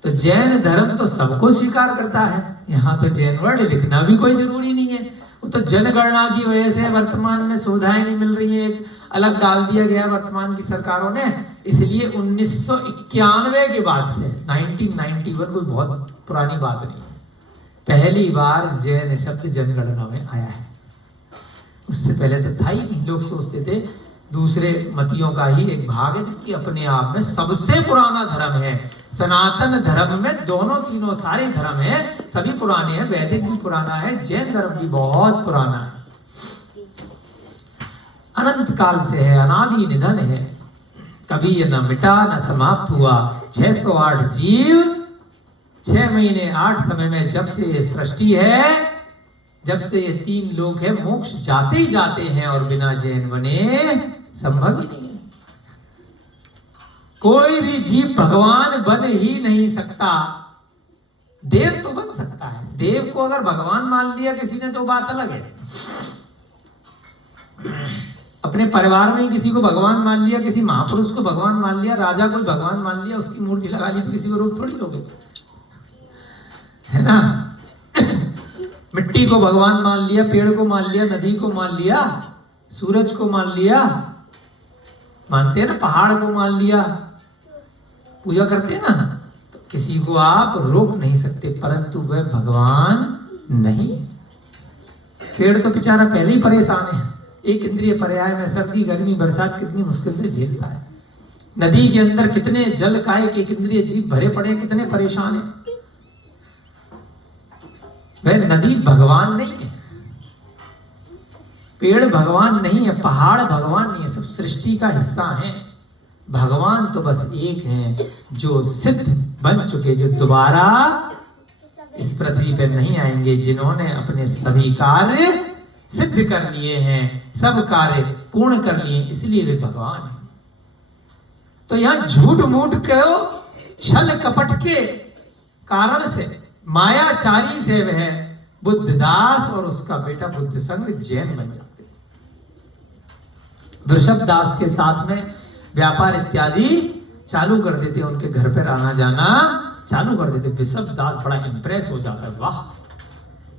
तो जैन धर्म तो सबको स्वीकार करता है। यहाँ तो जैन वर्ड लिखना भी कोई जरूरी नहीं है। वो तो जनगणना की वजह से वर्तमान में सुविधाएं नहीं मिल रही है, एक अलग डाल दिया गया वर्तमान की सरकारों ने। इसलिए 1991 के बाद से 1991 कोई बहुत पुरानी बात नहीं है, पहली बार जैन शब्द जनगणना में आया है। उससे पहले तो था ही नहीं। लोग सोचते थे दूसरे मतियों का ही एक भाग है, जबकि अपने आप में सबसे पुराना धर्म है। सनातन धर्म में दोनों तीनों सारे धर्म है, सभी पुराने हैं, वैदिक भी पुराना है, जैन धर्म भी बहुत पुराना है, अनंत काल से है, अनादि निधन है, कभी ये न मिटा न समाप्त हुआ। 608 जीव 6 महीने 8 समय में जब से ये सृष्टि है, जब से ये 3 लोक है, मोक्ष जाते ही जाते हैं और बिना जैन बने संभव ही नहीं है। कोई भी जीव भगवान बन ही नहीं सकता। देव तो बन सकता है, देव को अगर भगवान मान लिया किसी ने तो बात अलग है। अपने परिवार में ही किसी को भगवान मान लिया, किसी महापुरुष को भगवान मान लिया, राजा को भगवान मान लिया, उसकी मूर्ति लगा ली तो किसी को रोक थोड़ी लोगे, है ना। मिट्टी को भगवान मान लिया, पेड़ को मान लिया, नदी को मान लिया, सूरज को मान लिया, मानते हैं ना, पहाड़ को मान लिया, पूजा करते हैं ना, तो किसी को आप रोक नहीं सकते, परंतु वह भगवान नहीं। पेड़ तो बेचारा पहले ही परेशान है, एक इंद्रिय पर्याय में सर्दी गर्मी बरसात कितनी मुश्किल से झेलता है। नदी के अंदर कितने जल काय के एक इंद्रिय जीव भरे पड़े, कितने परेशान है। वह नदी भगवान नहीं है, पेड़ भगवान नहीं है, पहाड़ भगवान नहीं है, सब सृष्टि का हिस्सा है। भगवान तो बस एक है जो सिद्ध बन चुके, जो दोबारा इस पृथ्वी पर नहीं आएंगे, जिन्होंने अपने सभी कार्य सिद्ध कर लिए हैं, सब कार्य पूर्ण कर लिए, इसलिए वे भगवान हैं। तो यहां झूठ मूठ के छल कपट के कारण से, मायाचारी से वह बुद्धदास और उसका बेटा बुद्ध संग जैन बन जाते। वृषभ दास के साथ में व्यापार इत्यादि चालू कर देते, उनके घर पर आना जाना चालू कर देते। वृषभ दास बड़ा इंप्रेस हो जाता है, वाह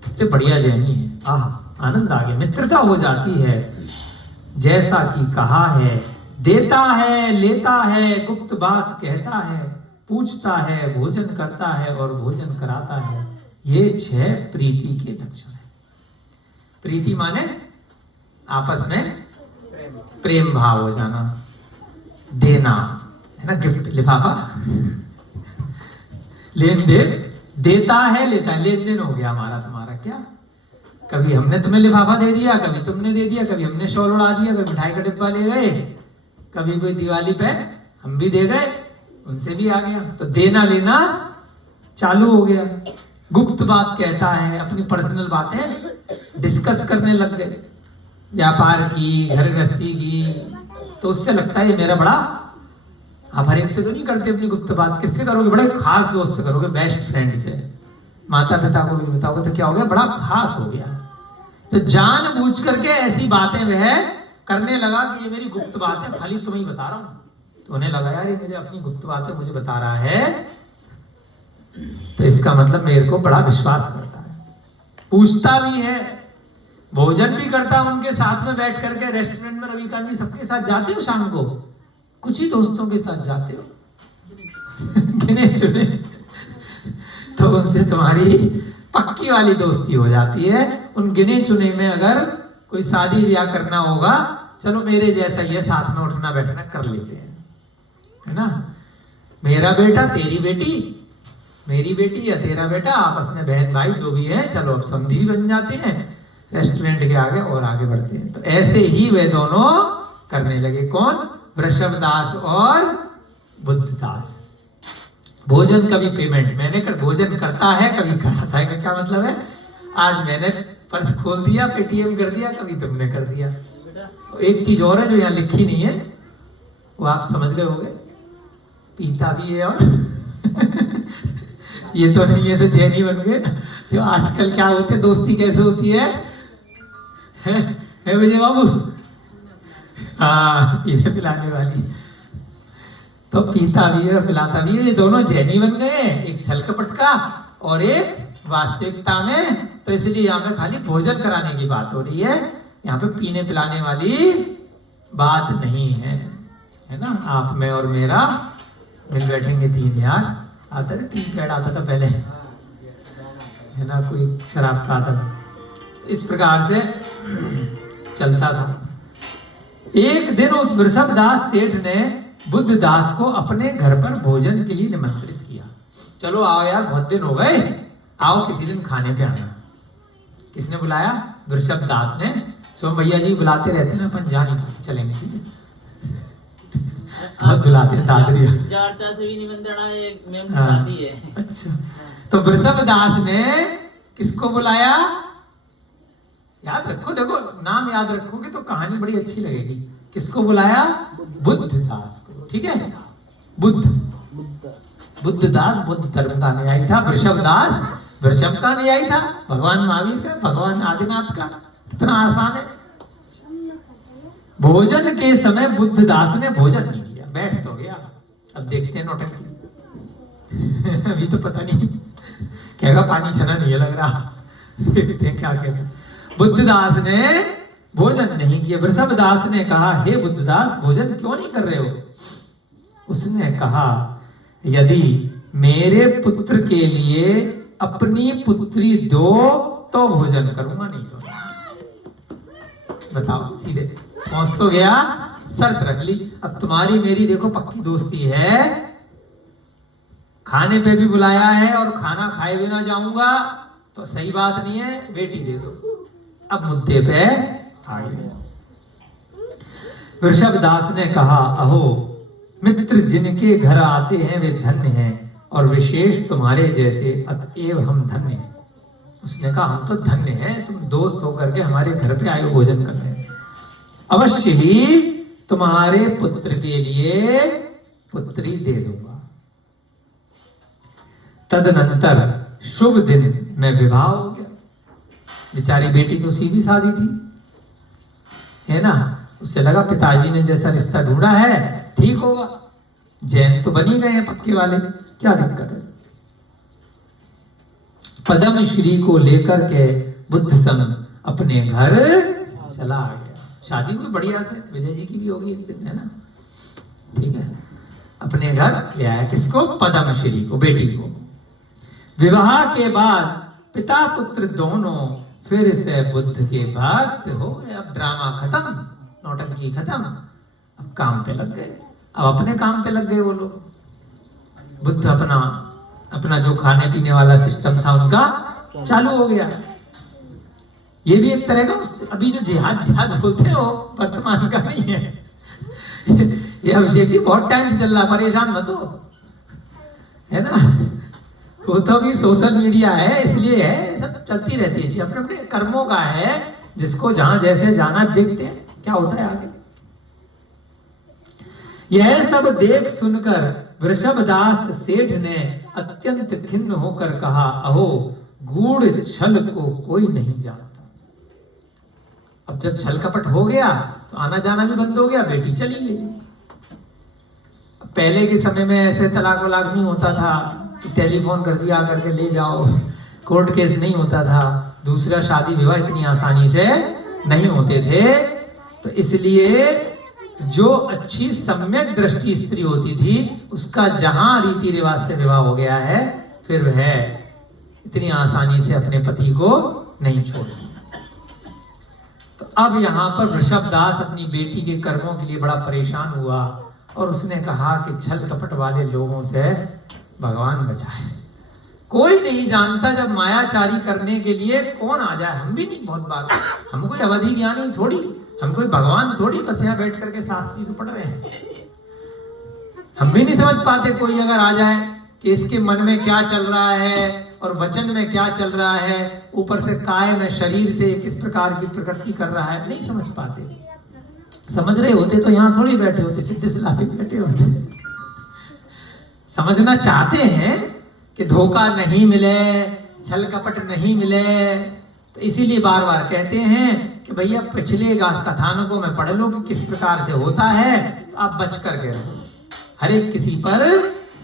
कितने बढ़िया जैनी है, आह आनंद आ गया, मित्रता हो जाती है। जैसा कि कहा है, देता है लेता है, गुप्त बात कहता है, पूछता है भोजन करता है और भोजन कराता है, ये 6 प्रीति के लक्षण है। प्रीति माने आपस में प्रेम भाव हो जाना, देना है ना, गिफ्ट लिफाफा, लेन देन, देता है लेता है, लेन देन हो गया हमारा तुम्हारा। क्या कभी हमने तुम्हें लिफाफा दे दिया, कभी तुमने दे दिया, कभी हमने शॉल उड़ा दिया, कभी मिठाई का डिब्बा ले गए, कभी कोई दिवाली पे हम भी दे गए, उनसे भी आ गया, तो देना लेना चालू हो गया। गुप्त बात कहता है, अपनी पर्सनल बातें डिस्कस करने लग गए, व्यापार की, घर गृहस्थी की, तो उससे लगता है ये मेरा बड़ा, आप हर एक से तो नहीं करते अपनी गुप्त बात, किससे करोगे, बड़े खास दोस्त करोगे, बेस्ट फ्रेंड से, माता पिता को भी बताओगे तो क्या हो गया, बड़ा खास हो गया। तो जानबूझ करके ऐसी बातें वह करने लगा कि ये मेरी गुप्त बात है, खाली तुम्हें ही बता रहा हूं। तो उन्हें लगा यार ये मेरी अपनी गुप्त बातें मुझे बता रहा है, तो इसका मतलब मेरे को बड़ा विश्वास करता है, पूछता भी है, भोजन भी करता है उनके साथ में बैठ करके। रेस्टोरेंट में रविकांत जी सबके साथ जाते हो शाम को, कुछ ही दोस्तों के साथ जाते हो गिने चुने, तो उनसे तुम्हारी पक्की वाली दोस्ती हो जाती है। उन गिने चुने में अगर कोई शादी ब्याह करना होगा, चलो मेरे जैसा ये साथ में उठना बैठना कर लेते हैं, है ना, मेरा बेटा तेरी बेटी, मेरी बेटी या तेरा बेटा, आपस में बहन भाई जो भी है, चलो अब समधी भी बन जाते हैं, रेस्टोरेंट के आगे और आगे बढ़ते हैं। तो ऐसे ही वे दोनों करने लगे। कौन? वृषभ दास और बुद्धदास। भोजन कभी पेमेंट मैंने कर, भोजन करता है कभी कराता है, क्या मतलब है, आज मैंने पर्स खोल दिया, पेटीएम कर दिया, कभी तुमने कर दिया। एक चीज और है जो यहाँ लिखी नहीं है, वो आप समझ गए होंगे, पीता भी है और ये तो नहीं है तो जैनी बन गए। जो आजकल क्या होते, दोस्ती कैसे होती है विजय बाबू, हाँ पीने पिलाने वाली, तो पीता भी है और पिलाता भी है, ये दोनों जैनी बन गए, एक छल कपट का और एक वास्तविकता में। तो इसलिए यहाँ पे खाली भोजन कराने की बात हो रही है, यहाँ पे पीने पिलाने वाली बात नहीं है, है ना। आप में और मेरा मिल बैठेंगे 3 यार, आता था टी पैड आता था पहले, है ना, कोई शराब का आता था, तो इस प्रकार से चलता था। एक दिन उस वृषभ दास सेठ ने बुद्धदास को अपने घर पर भोजन के लिए निमंत्रित किया। चलो आओ यार, बहुत दिन हो गए, आओ किसी दिन खाने पे आना। किसने बुलाया? वृषभ दास ने। सो भैया जी बुलाते रहते ना, अपन जा नहीं पाते, चलेंगे ठीक है, बहुत बुलाते हैं दादरी से भी निमंत्रण है, मैम की शादी है। अच्छा, तो वृषभ दास ने किसको बुलाया? याद रखो, देखो नाम याद रखोगे तो कहानी बड़ी अच्छी लगेगी। किसको बुलाया? बुद्धदास को, ठीक है। बुद्धदास बुद्ध धर्म का अनुयायी था। वृषभ दास वृषभ का अनुयायी था, भगवान महावीर का, भगवान आदिनाथ का। कितना आसान है। भोजन के समय बुद्धदास ने भोजन नहीं किया, बैठ तो गया। अब देखते हैं नौटंकी। अभी तो पता नहीं कहेगा पानी छना नहीं है लग रहा। देखते हैं क्या कहते। बुद्धदास ने भोजन नहीं किया। वृषभ दास ने कहा, हे बुद्धदास, भोजन क्यों नहीं कर रहे हो? उसने कहा, यदि मेरे पुत्र के लिए अपनी पुत्री दो तो भोजन करूंगा, नहीं तो नहीं। बताओ, सीधे पहुंच तो गया, शर्त रख ली। अब तुम्हारी मेरी देखो पक्की दोस्ती है, खाने पे भी बुलाया है और खाना खाए बिना जाऊंगा तो सही बात नहीं है, बेटी दे दो। अब मुद्दे पे आ गए। वृषभ दास ने कहा, अहो मित्र जिनके घर आते हैं वे धन्य हैं, और विशेष तुम्हारे जैसे, अतएव हम धन्य हैं। उसने कहा, हम तो धन्य हैं, तुम दोस्त होकर के हमारे घर पे आए भोजन करने। अवश्य ही तुम्हारे पुत्र के लिए पुत्री दे दूंगा। तदनंतर शुभ दिन में विवाह हो गया। बेचारी बेटी तो सीधी सादी थी, है ना। उससे लगा पिताजी ने जैसा रिश्ता ढूंढा है ठीक होगा, जैन तो बनी गए हैं पक्के वाले, क्या दिक्कत है। पद्म श्री को लेकर के बुद्ध संग अपने घर चला आ गया। शादी कोई बढ़िया से विजय जी की भी होगी एक दिन, है ना, ठीक है। अपने घर ले आया किसको? पद्म श्री को, बेटी को। विवाह के बाद पिता पुत्र दोनों फिर से बुद्ध के भक्त हो गए। अब ड्रामा खत्म, नौटंकी खत्म, अब काम पे लग गए। अब अपने काम पे लग गए वो लोग। बुद्ध अपना जो खाने पीने वाला सिस्टम था उनका चालू हो गया। ये भी एक तरह का अभी जो जिहाद बोलते हो वर्तमान का नहीं है। ये अभिषेक जी बहुत टाइम से चल रहा, परेशान मत हो, है ना। वो तो भी सोशल मीडिया है इसलिए है, सब चलती रहती है, अपने अपने कर्मों का है, जिसको जहां जैसे जाना देखते हैं क्या होता है आगे। यह सब देख सुनकर वृषभदास सेठ ने अत्यंत खिन्न होकर कहा, अहो गूढ़ छल को कोई नहीं जानता। अब जब छल कपट हो गया तो आना जाना भी बंद हो गया, बेटी चली गई। पहले के समय में ऐसे तलाक वलाक नहीं होता था, टेलीफोन कर दिया करके ले जाओ, कोर्ट केस नहीं होता था, दूसरा शादी विवाह इतनी आसानी से नहीं होते थे। तो इसलिए जो अच्छी सम्यक दृष्टि स्त्री होती थी उसका जहां रीति रिवाज से विवाह हो गया है, फिर वह इतनी आसानी से अपने पति को नहीं छोड़ती। तो अब यहाँ पर वृषभदास अपनी बेटी के कर्मों के लिए बड़ा परेशान हुआ और उसने कहा कि छल कपट वाले लोगों से भगवान बचाए। कोई नहीं जानता जब मायाचारी करने के लिए कौन आ जाए। हम भी नहीं, बहुत बार हम कोई अवधि ज्ञानी थोड़ी, हम कोई भगवान थोड़ी, बस यहाँ बैठ करके शास्त्री तो पढ़ रहे हैं। हम भी नहीं समझ पाते कोई अगर आ जाए कि इसके मन में क्या चल रहा है और वचन में क्या चल रहा है, ऊपर से काय में शरीर से किस प्रकार की प्रकृति कर रहा है, नहीं समझ पाते। समझ रहे होते तो यहाँ थोड़ी बैठे होते, सीधे सिलाते बैठे होते। समझना चाहते हैं कि धोखा नहीं मिले, छल कपट नहीं मिले, तो इसीलिए बार बार कहते हैं कि भैया पिछले कथानकों में पढ़ लो कि किस प्रकार से होता है, तो आप बच करके रहो। हर एक किसी पर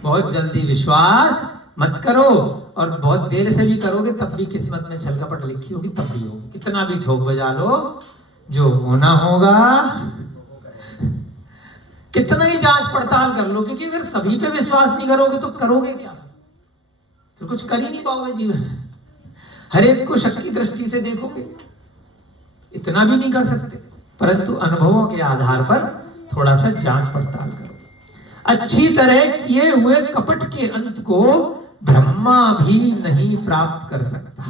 बहुत जल्दी विश्वास मत करो, और बहुत देर से भी करोगे तब भी किस्मत में छल कपट लिखी होगी, तब भी होगी। कितना भी ठोक बजा लो, जो होना होगा। कितना ही जांच पड़ताल कर लो, क्योंकि अगर सभी पे विश्वास नहीं करोगे तो करोगे क्या, फिर कुछ कर ही नहीं पाओगे जीवन। हर एक को शक की दृष्टि से देखोगे, इतना भी नहीं कर सकते, परंतु अनुभवों के आधार पर थोड़ा सा जांच पड़ताल करो। अच्छी तरह किए हुए कपट के अंत को ब्रह्मा भी नहीं प्राप्त कर सकता।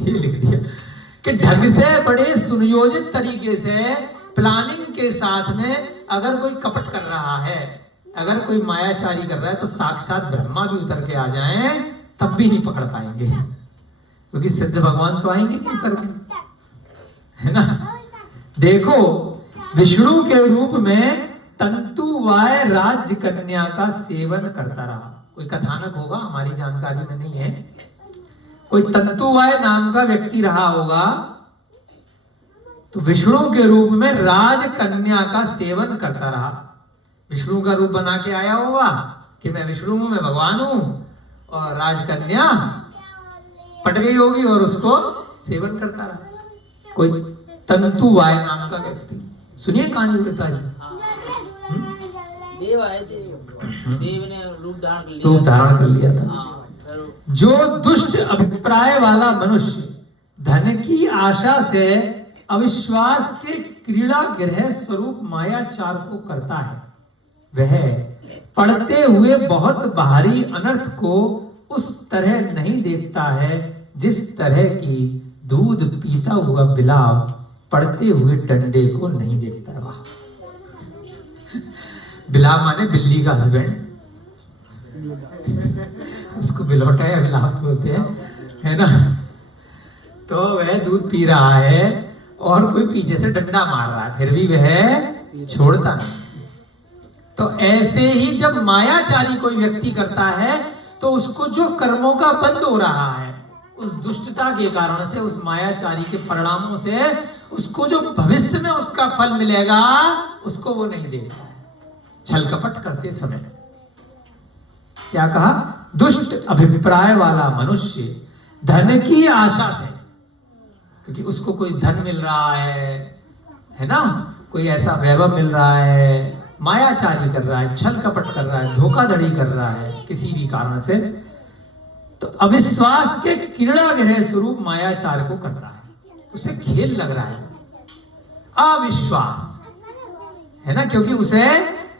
ये लिख दिया कि ढंग से बड़े सुनियोजित तरीके से प्लानिंग के साथ में अगर कोई कपट कर रहा है, अगर कोई मायाचारी कर रहा है, तो साक्षात ब्रह्मा भी उतर के आ जाएं तब भी नहीं पकड़ पाएंगे, क्योंकि सिद्ध भगवान तो आएंगे नहीं उतर के, है ना। देखो विष्णु के रूप में तंतुवाय राज्य कन्या का सेवन करता रहा। कोई कथानक होगा, हमारी जानकारी में नहीं है, कोई तंतुवाय नाम का व्यक्ति रहा होगा, तो विष्णु के रूप में राजकन्या का सेवन करता रहा। विष्णु का रूप बना के आया होगा कि मैं विष्णु हूं, मैं भगवान हूं, और राजकन्या पट गई होगी और उसको सेवन करता रहा। कोई तंतुवाय नाम का व्यक्ति, सुनिए कहानी पिताजी। देव आए थे, देव ने रूप धारण कर लिया था। जो दुष्ट अभिप्राय वाला मनुष्य धन की आशा से अविश्वास के क्रीड़ा ग्रह स्वरूप मायाचार को करता है, वह पड़ते हुए बहुत बाहरी अनर्थ को उस तरह नहीं देखता है जिस तरह की दूध पीता हुआ बिलाव पड़ते हुए डंडे को नहीं देखता है। वाह, बिलाव माने बिल्ली का हस्बैंड, उसको बिलौटा या बिलाव बोलते हैं, है ना। तो वह दूध पी रहा है और कोई पीछे से डंडा मार रहा है, फिर भी वह छोड़ता नहीं। तो ऐसे ही जब मायाचारी कोई व्यक्ति करता है तो उसको जो कर्मों का बंध हो रहा है, उस दुष्टता के कारण से, उस मायाचारी के परिणामों से, उसको जो भविष्य में उसका फल मिलेगा उसको वो नहीं देखता है। छल कपट करते समय क्या कहा? दुष्ट अभिप्राय वाला मनुष्य धन की आशा से, क्योंकि उसको कोई धन मिल रहा है ना, कोई ऐसा वैभव मिल रहा है, मायाचारी कर रहा है, छल कपट कर रहा है, धोखाधड़ी कर रहा है किसी भी कारण से, तो अविश्वास के क्रीड़ा ग्रह स्वरूप मायाचार को करता है। उसे खेल लग रहा है, अविश्वास है ना, क्योंकि उसे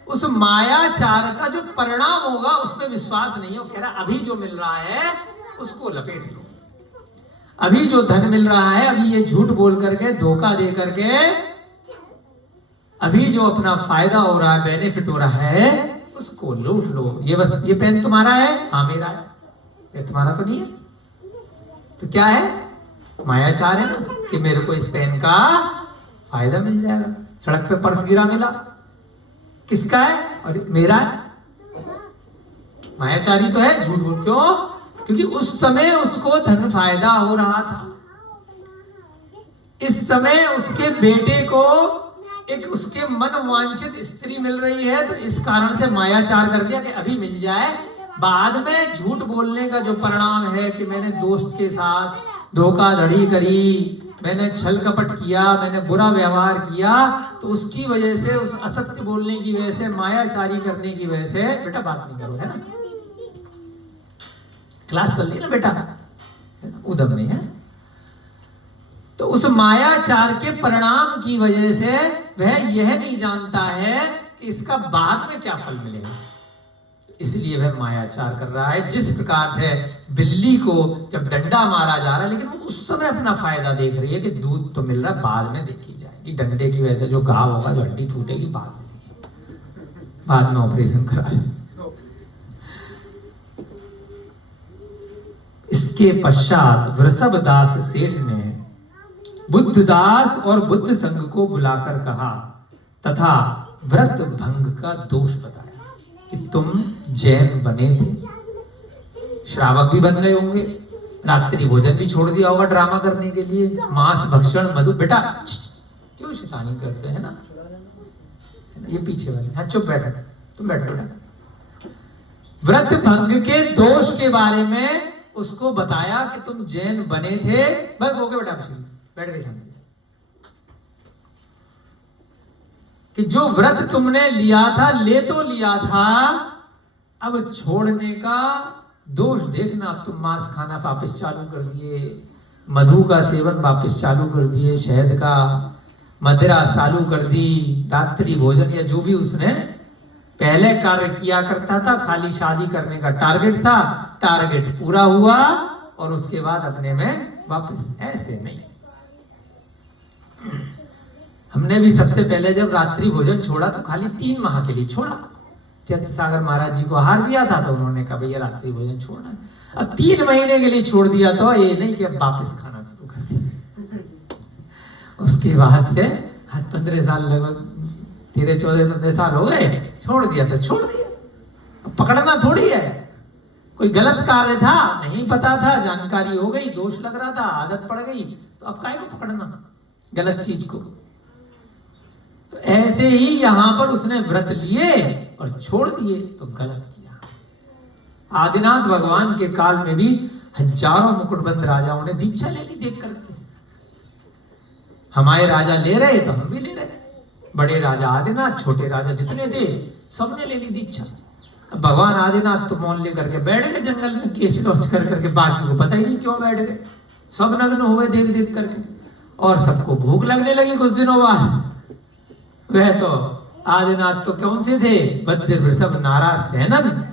उस मायाचार का जो परिणाम होगा उसमें विश्वास नहीं है। वो कह रहा है अभी जो मिल रहा है उसको लपेट लो, अभी जो धन मिल रहा है, अभी ये झूठ बोल करके, धोखा दे करके, अभी जो अपना फायदा हो रहा है, बेनिफिट हो रहा है, उसको लूट लो। ये बस, ये पेन तुम्हारा है? हाँ मेरा है। ये तुम्हारा तो नहीं है, तो क्या है? मायाचार है ना, कि मेरे को इस पेन का फायदा मिल जाएगा। सड़क पे पर्स गिरा मिला, किसका है? अरे मेरा है। मायाचारी तो है, झूठ बोल। क्यों? क्योंकि उस समय उसको धन फायदा हो रहा था, इस समय उसके बेटे को एक उसके मन वांछित स्त्री मिल रही है, तो इस कारण से मायाचार कर लिया कि अभी मिल जाए। बाद में झूठ बोलने का जो परिणाम है कि मैंने दोस्त के साथ धोखाधड़ी करी, मैंने छल कपट किया, मैंने बुरा व्यवहार किया, तो उसकी वजह से, उस असत्य बोलने की वजह से, मायाचारी करने की वजह से, बेटा बात नहीं करो, है ना, क्लास चल रही है ना बेटा, है ना, उधम नहीं है। तो उस मायाचार के परिणाम की वजह से वह यह नहीं जानता है कि इसका बाद में क्या फल मिलेगा, इसलिए वह मायाचार कर रहा है। जिस प्रकार से बिल्ली को जब डंडा मारा जा रहा है, लेकिन वो उस समय अपना फायदा देख रही है कि दूध तो मिल रहा है, बाद में देखी जाएगी, डंडे की वजह से जो घाव होगा, जो हड्डी टूटेगी, बाद में देखिए, बाद में ऑपरेशन करा। इसके पश्चात वृषभदास सेठ ने बुद्धदास और बुद्ध संघ को बुलाकर कहा तथा व्रत भंग का दोष बताया कि तुम जैन बने थे, श्रावक भी बन गए होंगे, रात्रि भोजन भी छोड़ दिया होगा ड्रामा करने के लिए, मांस भक्षण मधु। बेटा क्यों शैतानी करते हैं ना, ये पीछे वाले। हाँ चुप बैठो, तुम बैठो बेटा। व्रत भंग के दोष के बारे में उसको बताया कि तुम जैन बने थे। बस हो गया बेटा, बैठ गए शांति से। कि जो व्रत तुमने लिया था, ले तो लिया था, अब छोड़ने का दोष देखना। अब तुम मांस खाना वापस चालू कर दिए, मधु का सेवन वापस चालू कर दिए, शहद का, मदिरा चालू कर दी, रात्रि भोजन या जो भी उसने पहले कार्य किया करता था, खाली शादी करने का टारगेट था, टारगेट पूरा हुआ और उसके बाद अपने में वापस। ऐसे नहीं। हमने भी सबसे पहले जब रात्रि भोजन छोड़ा तो खाली 3 माह के लिए छोड़ा। तीर्थ सागर महाराज जी को आहार दिया था तो उन्होंने कहा भैया रात्रि भोजन छोड़ना है। अब 3 महीने के लिए छोड़ दिया तो ये नहीं कि अब वापस खाना शुरू कर दिया। उसके बाद से 15 साल, लगभग 13-14-15 साल हो गए, छोड़ दिया तो छोड़ दिया। अब पकड़ना थोड़ी है। कोई गलत कार्य था, नहीं पता था, जानकारी हो गई, दोष लग रहा था, आदत पड़ गई, तो अब काहे को पकड़ना गलत चीज को। तो ऐसे ही यहां पर उसने व्रत लिए और छोड़ दिए तो गलत किया। आदिनाथ भगवान के काल में भी हजारों मुकुटबंद राजाओं ने दीक्षा ले ली देख करके। हमारे राजा ले रहे तो हम भी ले रहे। बड़े राजा आदिनाथ, छोटे राजा जितने थे सबने ले ली दीक्षा। अब भगवान आदिनाथ तो मौन लेकर के बैठ गए जंगल में, केश लौच कर करके, बाकी को पता ही नहीं क्यों बैठ गए। सब नग्न हो गए देख देख करके, और सबको भूख लगने लगी कुछ दिनों बाद। वह तो आदिनाथ तो कौन से थे, बज्र वृषभ नाराज सहनन,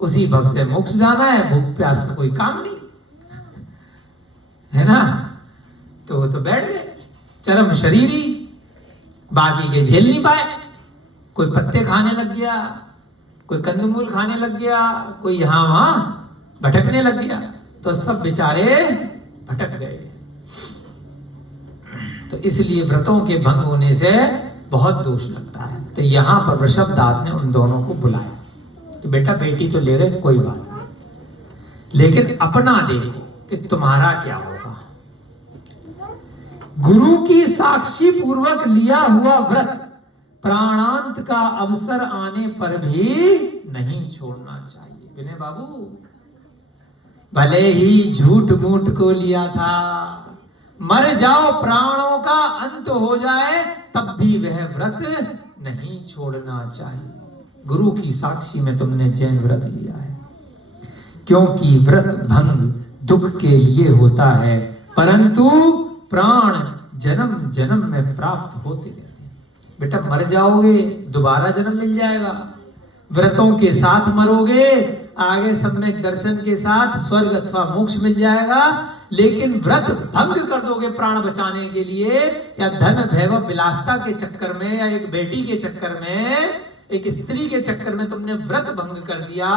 उसी भव से मोक्ष जाना है, भूख प्यास का कोई काम नहीं है ना। तो वो तो बैठ गए चरम शरीरी, बाकी के झेल नहीं पाए। कोई पत्ते खाने लग गया, कोई कंदमूल खाने लग गया, कोई यहां वहां भटकने लग गया, तो सब बेचारे भटक गए। तो इसलिए व्रतों के भंग होने से बहुत दोष लगता है। तो यहां पर वृषभ दास ने उन दोनों को बुलाया कि बेटा बेटी तो ले रहे, कोई बात नहीं, लेकिन अपना दे कि तुम्हारा क्या होगा। गुरु की साक्षी पूर्वक लिया हुआ व्रत प्राणांत का अवसर आने पर भी नहीं छोड़ना चाहिए। विनय बाबू, भले ही झूठ मूठ को लिया था, मर जाओ, प्राणों का अंत हो जाए, तब भी वह व्रत नहीं छोड़ना चाहिए। गुरु की साक्षी में तुमने जैन व्रत लिया है, क्योंकि व्रत भंग दुख के लिए होता है, परंतु प्राण जन्म जन्म में प्राप्त होते रहते हैं। बेटा मर जाओगे, दोबारा जन्म मिल जाएगा। व्रतों के साथ मरोगे, आगे सम्यक दर्शन के साथ स्वर्ग अथवा मोक्ष मिल जाएगा। लेकिन व्रत भंग कर दोगे प्राण बचाने के लिए, या धन वैभव विलासता के चक्कर में, या एक बेटी के चक्कर में, एक स्त्री के चक्कर में तुमने व्रत भंग कर दिया,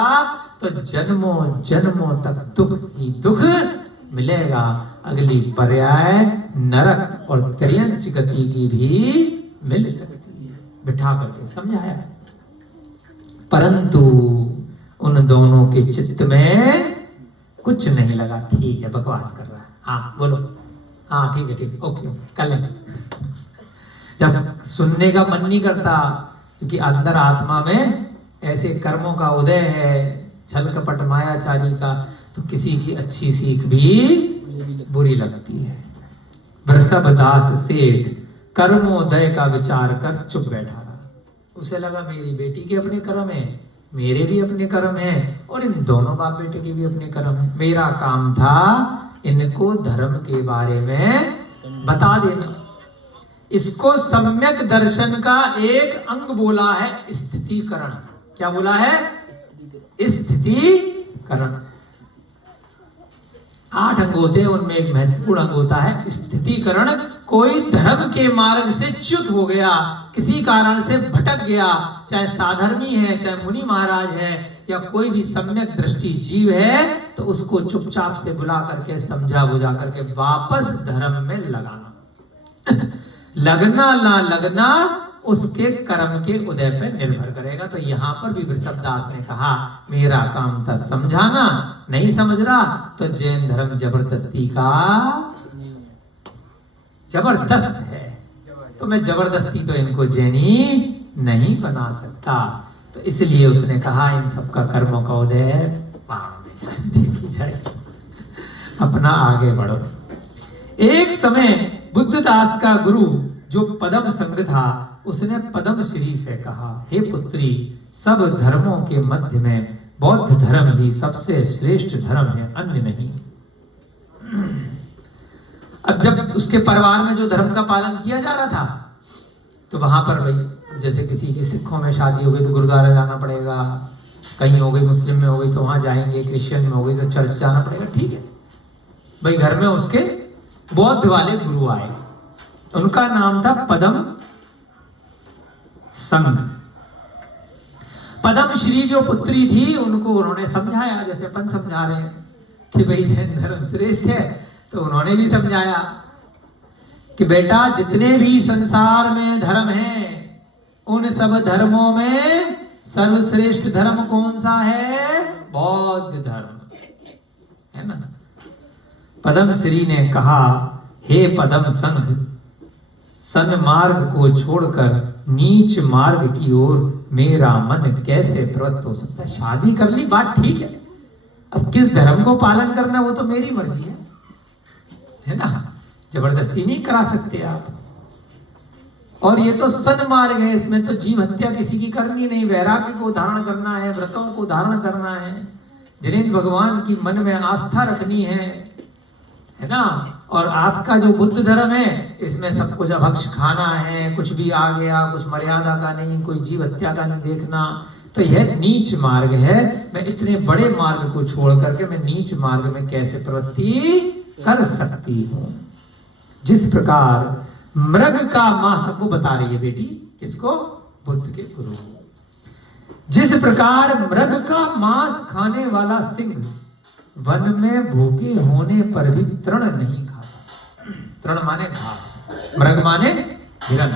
तो जन्मों जन्मों तक दुख ही दुख मिलेगा। अगली पर्याय नरक और त्र्यंच गति की भी मिल सकती है। बिठा करके समझाया। परंतु उन दोनों के चित्त में कुछ नहीं लगा। ठीक है, बकवास कर रहा है, हाँ बोलो, हाँ ठीक है ठीक है, ओके कर लेंगे। जब सुनने का मन नहीं करता, क्योंकि अंदर आत्मा में ऐसे कर्मों का उदय है, छल कपट मायाचारी का, तो किसी की अच्छी सीख भी बुरी लगती है। वृषभ दास सेठ कर्मोदय का विचार कर चुप बैठा रहा। उसे लगा मेरी बेटी के अपने कर्म है, मेरे भी अपने कर्म है, और इन दोनों बाप बेटे के भी अपने कर्म है। मेरा काम था इनको धर्म के बारे में बता देना। इसको सम्यक दर्शन का एक अंग बोला है स्थितिकरण। क्या बोला है? स्थितिकरण। 8 अंग होते हैं, उनमें एक महत्वपूर्ण अंग होता है स्थितिकरण। कोई धर्म के मार्ग से च्युत हो गया, किसी कारण से भटक गया, चाहे साधर्मी है, चाहे मुनि महाराज है, या कोई भी सम्यक दृष्टि जीव है, तो उसको चुपचाप से बुला करके समझा बुझा करके वापस धर्म में लगाना। लगना ना लगना उसके कर्म के उदय पर निर्भर करेगा। तो यहां पर भी वृषभ दास ने कहा मेरा काम था समझाना, नहीं समझ रहा तो जैन धर्म जबरदस्ती का जबरदस्त है, तो मैं जबरदस्ती तो इनको जैनी नहीं बना सकता। तो इसलिए उसने कहा इन सबका कर्मों का उदय देखी जाए, अपना आगे बढ़ो। एक समय बुद्धदास का गुरु जो पदम संग था, उसने पदम श्री से कहा हे पुत्री, सब धर्मों के मध्य में बौद्ध धर्म ही सबसे श्रेष्ठ धर्म है, अन्य नहीं। अब जब उसके परिवार में जो धर्म का पालन किया जा रहा था, तो वहां पर भाई जैसे किसी की सिखों में शादी हो गई तो गुरुद्वारा जाना पड़ेगा, कहीं हो गई मुस्लिम में हो गई तो वहां जाएंगे, क्रिश्चियन में हो गई तो चर्च जाना पड़ेगा, ठीक है भाई। घर में उसके बौद्ध वाले गुरु आए, उनका नाम था पदम संघ। पदम श्री जो पुत्री थी उनको उन्होंने समझाया, जैसे अपन समझा रहे हैं कि भाई जैन धर्म श्रेष्ठ है, तो उन्होंने भी समझाया कि बेटा जितने भी संसार में धर्म हैं उन सब धर्मों में सर्वश्रेष्ठ धर्म कौन सा है? बौद्ध धर्म है ना। पदम श्री ने कहा, हे पदम संघ, सन्मार्ग को छोड़कर नीच मार्ग की ओर मेरा मन कैसे प्रवृत्त हो सकता है? शादी कर ली बात ठीक है, अब किस धर्म को पालन करना वो तो मेरी मर्जी है ना, जबरदस्ती नहीं करा सकते आप। और ये तो सन्मार्ग है, इसमें तो जीव हत्या किसी की करनी नहीं, वैराग्य को धारण करना है, व्रतों को धारण करना है, जिनेंद्र भगवान की मन में आस्था रखनी है ना। और आपका जो बुद्ध धर्म है इसमें सब कुछ अभक्ष खाना है, कुछ भी आ गया, कुछ मर्यादा का नहीं, कोई जीव हत्या का नहीं देखना, तो यह नीच मार्ग है। मैं इतने बड़े मार्ग को छोड़ करके मैं नीच मार्ग में कैसे प्रवृत्ति कर सकती हूँ? जिस प्रकार मृग का मांस, सबको बता रही है बेटी, किसको? बुद्ध के गुरु। जिस प्रकार मृग का मांस खाने वाला सिंह वन में भूखे होने पर भी तृण नहीं खाता। तृण माने घास, मृग माने हिरण।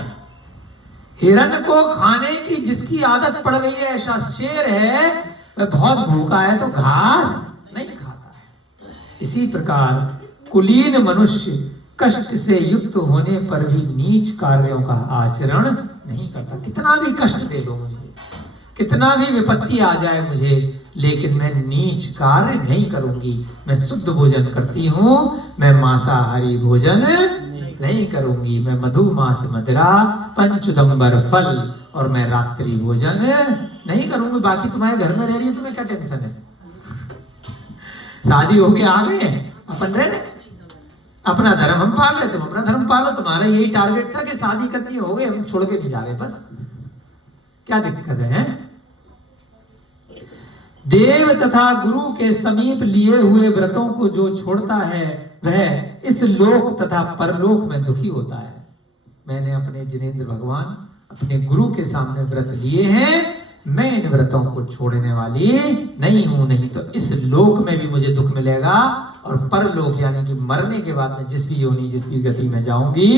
हिरण को खाने की जिसकी आदत पड़ गई है, ऐसा शेर है, वह बहुत भूखा है तो घास नहीं खाता है। इसी प्रकार कुलीन मनुष्य कष्ट से युक्त होने पर भी नीच कार्यों का आचरण नहीं करता। कितना भी कष्ट दे दो मुझे, कितना भी विपत्ति आ जाए मुझे, लेकिन मैं नीच कार्य नहीं करूंगी। मैं शुद्ध भोजन करती हूँ, मैं मांसाहारी भोजन नहीं करूंगी, मैं मधु मांस मदिरा पंचुदंबर फल और मैं रात्रि भोजन नहीं करूंगी। बाकी तुम्हारे घर में रह रही है, तुम्हें क्या टेंशन है? शादी होके आ गए, अपन रह रहे, अपना धर्म हम पाल रहे, तुम अपना धर्म पालो। तुम्हारा यही टारगेट था कि शादी करनी हो गई, हम छोड़ के नहीं जा रहे, बस क्या दिक्कत है? देव तथा गुरु के समीप लिए हुए व्रतों को जो छोड़ता है वह इस लोक तथा परलोक में दुखी होता है। मैंने अपने जिनेंद्र भगवान अपने गुरु के सामने व्रत लिए हैं, मैं इन व्रतों को छोड़ने वाली नहीं हूं, नहीं तो इस लोक में भी मुझे दुख मिलेगा और परलोक यानी कि मरने के बाद में जिस भी योनि जिसकी गति में जाऊंगी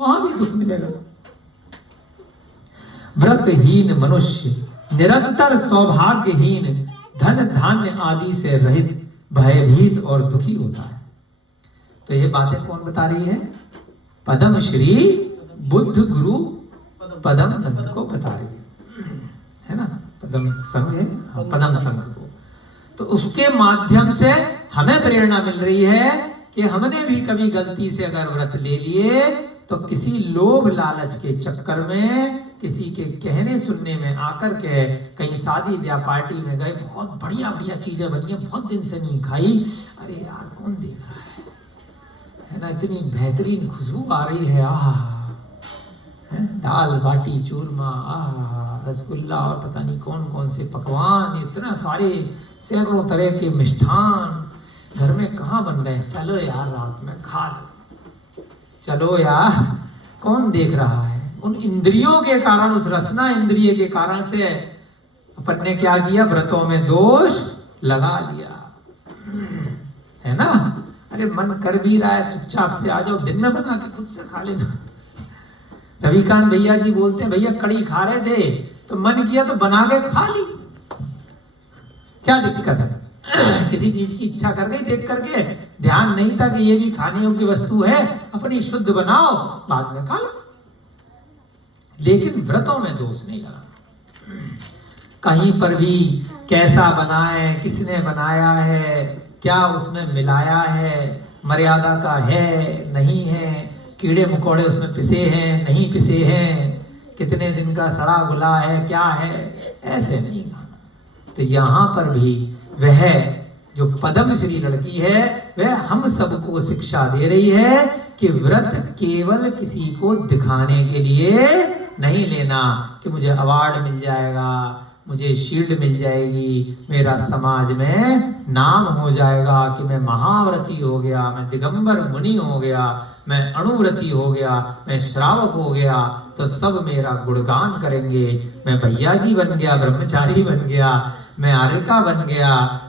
वहां भी दुख मिलेगा। व्रतहीन मनुष्य निरंतर सौभाग्यहीन, धन धान्य आदि से रहित, भयभीत और दुखी होता है। तो ये बातें कौन बता रही है? पदम श्री बुद्ध गुरु पदम नंद को बता रही है ना। पदम संघ है, हाँ, पदम संघ को। तो उसके माध्यम से हमें प्रेरणा मिल रही है कि हमने भी कभी गलती से अगर व्रत ले लिए तो किसी लोभ लालच के चक्कर में, किसी के कहने सुनने में आकर के कहीं शादी ब्याह पार्टी में गए, बहुत बढ़िया बढ़िया चीजें बनी है, बहुत दिन से नहीं खाई, अरे यार कौन देख रहा है ना, इतनी बेहतरीन खुशबू आ रही है, आह, दाल बाटी चूरमा, आह, रसगुल्ला और पता नहीं कौन कौन से पकवान, इतना सारे सैकड़ों तरह के मिष्ठान घर में कहाँ बन रहे हैं, चलो यार रात में खा लो, चलो यार, कौन देख रहा है? उन इंद्रियों के कारण, उस रसना इंद्रिय के कारण से अपन ने क्या किया? व्रतों में दोष लगा लिया, है ना। अरे मन कर भी रहा है, चुपचाप से आ जाओ, दिन में बना के खुद से खा लेना। रविकांत भैया जी बोलते हैं, भैया कड़ी खा रहे थे तो मन किया तो बना के खा ली, क्या दिक्कत है? किसी चीज की इच्छा कर गई, देख करके ध्यान नहीं था कि ये भी खाने योग्य वस्तु है, अपनी शुद्ध बनाओ, बाद में खा लो। लेकिन व्रतों में दोष नहीं लगाना। कहीं पर भी कैसा बना है, किसने बनाया है, क्या उसमें मिलाया है, मर्यादा का है नहीं है, कीड़े मकोड़े उसमें पिसे हैं नहीं पिसे हैं, कितने दिन का सड़ा गुला है, क्या है, ऐसे नहीं खाना। तो यहाँ पर भी वह जो पदम श्री लड़की है वह हम सबको शिक्षा दे रही है कि व्रत केवल किसी को दिखाने के लिए नहीं लेना कि मुझे अवार्ड मिल जाएगा, मुझे शील्ड मिल जाएगी, मेरा समाज में नाम हो जाएगा कि मैं महाव्रती हो गया, मैं दिगंबर मुनि हो गया, मैं अणुव्रती हो गया, मैं श्रावक हो गया, तो सब मेरा गुणगान करेंगे। मैं भैया जी बन गया, ब्रह्मचारी बन गया, मैं आर्यका बन गया,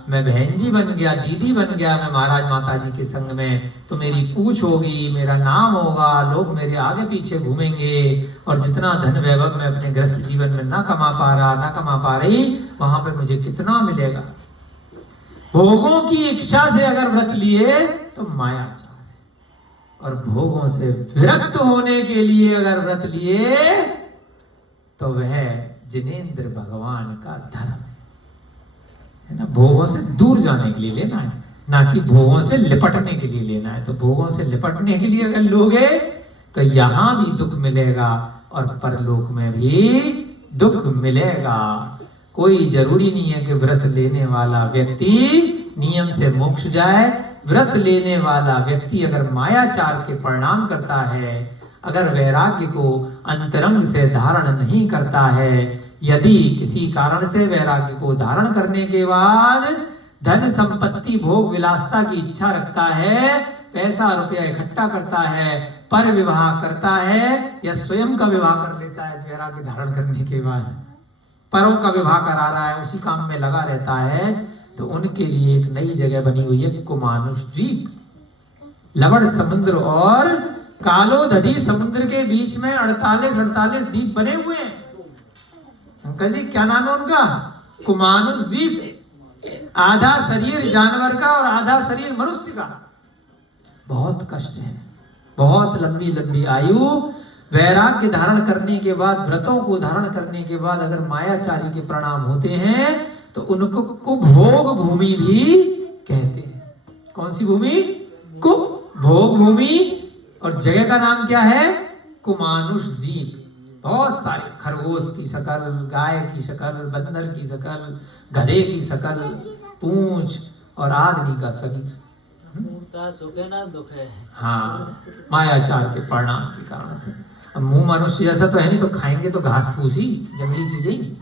मैं बहन जी बन गया, दीदी बन गया, मैं महाराज माता जी के संग में, तो मेरी पूछ होगी, मेरा नाम होगा, लोग मेरे आगे पीछे घूमेंगे। और जितना धन वैभव मैं अपने ग्रस्त जीवन में ना कमा पा रहा, ना कमा पा रही, वहां पे मुझे कितना मिलेगा। भोगों की इच्छा से अगर व्रत लिए तो मायाचार है, और भोगों से विरक्त होने के लिए अगर व्रत लिए तो वह जिनेंद्र भगवान का धर्म है ना। भोगों से दूर जाने के लिए लेना है, ना कि भोगों से लिपटने के लिए लेना है। तो भोगों से लिपटने के लिए अगर लोगे तो यहां भी दुख मिलेगा और परलोक में भी दुख मिलेगा। कोई जरूरी नहीं है कि व्रत लेने वाला व्यक्ति नियम से मोक्ष जाए। व्रत लेने वाला व्यक्ति अगर मायाचार के परिणाम करता है, अगर वैराग्य को अंतरंग से धारण नहीं करता है, यदि किसी कारण से वैराग्य को धारण करने के बाद धन संपत्ति भोग विलासता की इच्छा रखता है, पैसा रुपया इकट्ठा करता है, पर विवाह करता है या स्वयं का विवाह कर लेता है वैराग्य धारण करने के बाद, परों का विवाह करा रहा है, उसी काम में लगा रहता है, तो उनके लिए एक नई जगह बनी हुई है कुमानुष द्वीप। लवण समुद्र और कालोदधी समुद्र के बीच में 48 द्वीप बने हुए हैं। अंकल जी क्या नाम है उनका? कुमानुष द्वीप। आधा शरीर जानवर का और आधा शरीर मनुष्य का। बहुत कष्ट है, बहुत लंबी लंबी आयु। वैराग्य धारण करने के बाद, व्रतों को धारण करने के बाद अगर मायाचारी के परिणाम होते हैं तो उनको को भोग भूमि भी कहते हैं। कौन सी भूमि? को भोग भूमि। और जगह का नाम क्या है? कुमानुष द्वीप। बहुत सारे खरगोश की शकल, गाय की शकल, बंदर की शकल, गधे की शकल, पूंछ और आदमी का शरीर। सुख है ना दुख है। हाँ, मायाचार के परिणाम के कारण से। अब मुंह मनुष्य जैसा तो है नहीं, तो खाएंगे तो घास फूस ही, जंगली चीजें ही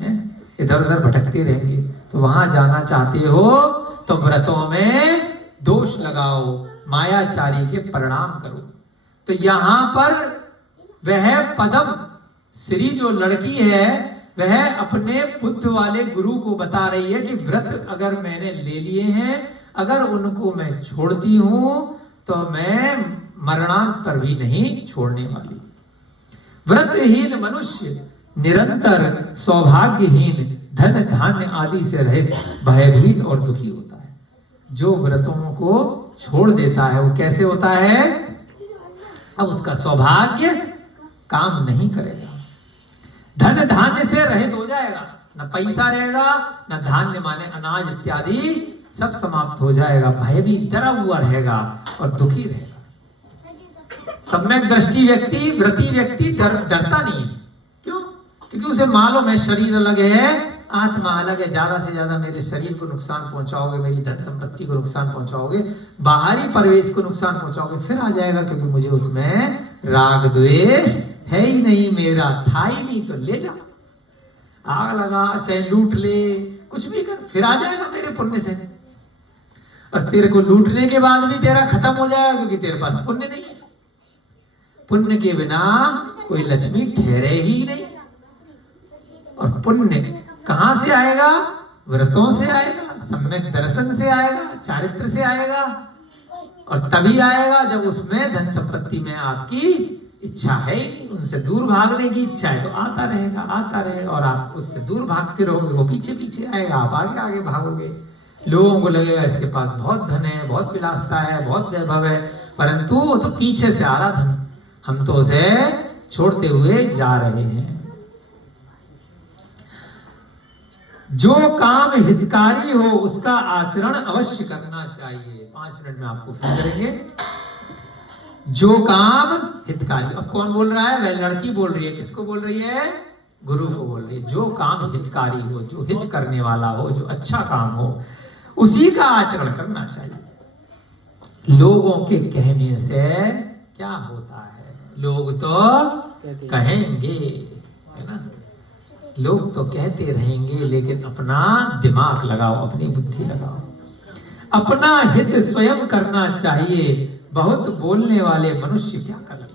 हैं, इधर उधर भटकते रहेंगे। तो वहां जाना चाहते हो तो व्रतों में दोष लगाओ, मायाचारी के परिणाम करो। तो यहां पर वह पदम श्री जो लड़की है वह अपने बुद्ध वाले गुरु को बता रही है कि व्रत अगर मैंने ले लिए हैं, अगर उनको मैं छोड़ती हूं तो मैं मरणांत पर भी नहीं छोड़ने वाली। व्रतहीन मनुष्य निरंतर सौभाग्यहीन, धन धान्य आदि से रहित, भयभीत और दुखी होता है। जो व्रतों को छोड़ देता है वो कैसे होता है? अब उसका सौभाग्य काम नहीं करेगा, धन धान्य से रहित हो जाएगा, न पैसा रहेगा न धान्य माने अनाज इत्यादि सब समाप्त हो जाएगा। भय भी डरा हुआ रहेगा और दुखी रहेगा। सम्यक दृष्टि व्यक्ति, व्रती व्यक्ति डरता नहीं है। क्यों? क्योंकि उसे मालूम है शरीर अलग है, आत्मा अलग है। ज्यादा से ज्यादा मेरे शरीर को नुकसान पहुंचाओगे, मेरी धन संपत्ति को नुकसान पहुंचाओगे, बाहरी परिवेश को नुकसान पहुंचाओगे, फिर आ जाएगा क्योंकि मुझे उसमें राग द्वेष है ही नहीं, मेरा था ही नहीं, तो ले जा, आग लगा, चाहे लूट ले, कुछ भी कर, फिर आ जाएगा मेरे पुण्य से। और तेरे को लूटने के बाद भी तेरा खत्म हो जाएगा क्योंकि तेरे पास पुण्य नहीं है। पुण्य के बिना कोई लक्ष्मी ठहरे ही नहीं। और पुण्य कहां से आएगा? व्रतों से आएगा, सम्यक दर्शन से आएगा, चारित्र से आएगा। और तभी आएगा जब उसमें धन संपत्ति में आपकी इच्छा है ही नहीं, उनसे दूर भागने की इच्छा है, तो आता रहेगा, आता रहेगा, और आप उससे दूर भागते रहोगे, वो पीछे पीछे आएगा, आप आगे आगे भागोगे। लोगों को लगेगा इसके पास बहुत धन है, बहुत विलासता है, बहुत वैभव है, परंतु वो तो पीछे से आ रहा धन, हम तो उसे छोड़ते हुए जा रहे हैं। जो काम हितकारी हो उसका आचरण अवश्य करना चाहिए। 5 मिनट में आपको फिर करेंगे। जो काम हितकारी, अब कौन बोल रहा है? वह लड़की बोल रही है। किसको बोल रही है? गुरु को बोल रही है। जो काम हितकारी हो, जो हित करने वाला हो, जो अच्छा काम हो, उसी का आचरण करना चाहिए। लोगों के कहने से क्या होता है? लोग तो कहेंगे, है ना। लोग तो कहते रहेंगे, लेकिन अपना दिमाग लगाओ, अपनी बुद्धि लगाओ। अपना हित स्वयं करना चाहिए, बहुत बोलने वाले मनुष्य क्या कर लेंगे।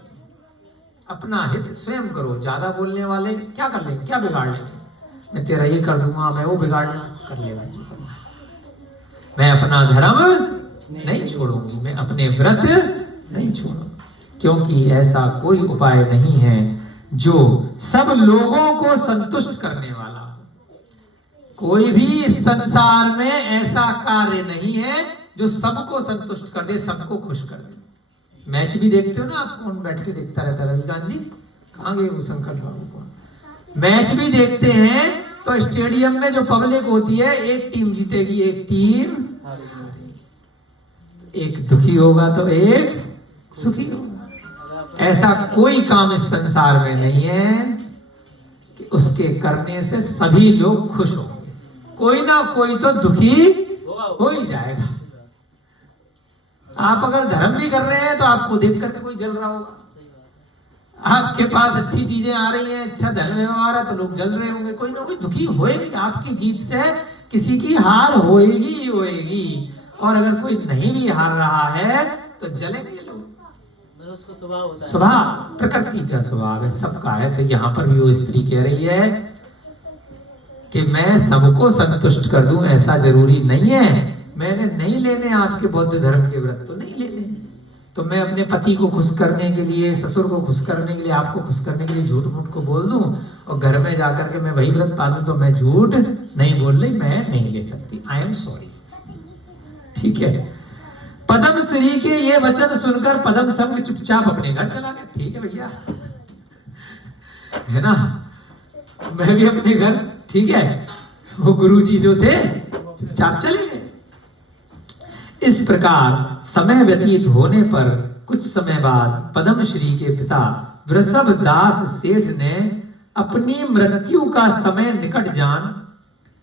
अपना हित स्वयं करो, ज्यादा बोलने वाले क्या कर लेंगे, क्या बिगाड़ लेंगे। मैं तेरा ये कर दूंगा, मैं वो बिगाड़ना कर लेगा। मैं अपना धर्म नहीं छोड़ूंगी, मैं अपने व्रत नहीं छोड़ूंगी, क्योंकि ऐसा कोई उपाय नहीं है जो सब लोगों को संतुष्ट करने वाला हो। कोई भी इस संसार में ऐसा कार्य नहीं है जो सबको संतुष्ट कर दे, सबको खुश कर दे। मैच भी देखते हो ना आप, कौन बैठ के देखता रहता है, रविकांत जी कहाँ गए, वो शंकर बाबू कौन। मैच भी देखते हैं तो स्टेडियम में जो पब्लिक होती है, एक टीम जीतेगी, एक टीम हारेगी। एक दुखी होगा तो एक सुखी होगा। ऐसा कोई काम इस संसार में नहीं है कि उसके करने से सभी लोग खुश होंगे। कोई ना कोई तो दुखी हो ही जाएगा। आप अगर धर्म भी कर रहे हैं तो आपको देख करके कोई जल रहा होगा। आपके पास अच्छी चीजें आ रही हैं, अच्छा धन व्यवहार है, तो लोग जल रहे होंगे। कोई ना कोई दुखी होएगी। आपकी जीत से किसी की हार होएगी ही होएगी। और अगर कोई नहीं भी हार रहा है तो जलेंगे लोग। स्वभाव, प्रकृति का स्वभाव है, सबका है। तो यहाँ पर भी वो स्त्री कह रही है कि मैं सबको संतुष्ट कर दूं, ऐसा जरूरी नहीं है। मैंने नहीं लेने आपके बौद्ध धर्म के व्रत, तो नहीं लेने। तो मैं अपने पति को खुश करने के लिए, ससुर को खुश करने के लिए, आपको खुश करने के लिए झूठ मूठ को बोल दूं और घर में जाकर के मैं वही व्रत पालूं, तो मैं झूठ नहीं बोल रही, मैं नहीं ले सकती। I am sorry. ठीक है। पदम श्री के ये वचन सुनकर पदम संग चुपचाप अपने घर चला गया। ठीक है भैया, है ना, मैं भी अपने घर। ठीक है। वो गुरुजी जो थे चुपचाप चले गए। इस प्रकार समय व्यतीत होने पर कुछ समय बाद पदम श्री के पिता वृषभ दास सेठ ने अपनी मृत्यु का समय निकट जान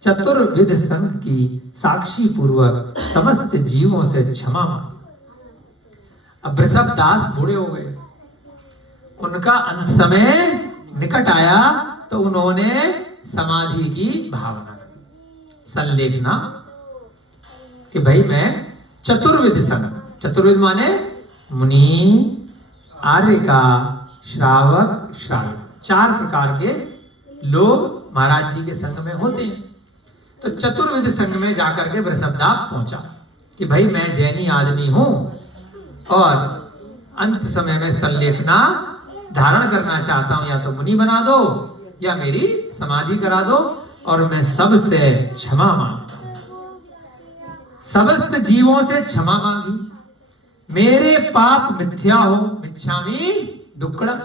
चतुर्विध संघ की साक्षी पूर्वक समस्त जीवों से क्षमा मांगी। अब वृषभ दास बूढ़े हो गए, उनका अंत समय निकट आया, तो उन्होंने समाधि की भावना की, संलेखना, कि भाई मैं चतुर्विध संघ, चतुर्विध माने मुनि, आर्यका, श्रावक, श्रावक, 4 प्रकार के लोग महाराज जी के संग में होते हैं। तो चतुर्विध संघ में जाकर के वृषभदास पहुंचा कि भाई मैं जैनी आदमी हूं और अंत समय में संलेखना धारण करना चाहता हूं, या तो मुनि बना दो या मेरी समाधि करा दो, और मैं सबसे क्षमा मांगता हूं। समस्त जीवों से क्षमा मांगी। मेरे पाप मिथ्या हो, मिच्छामि दुक्कड़म।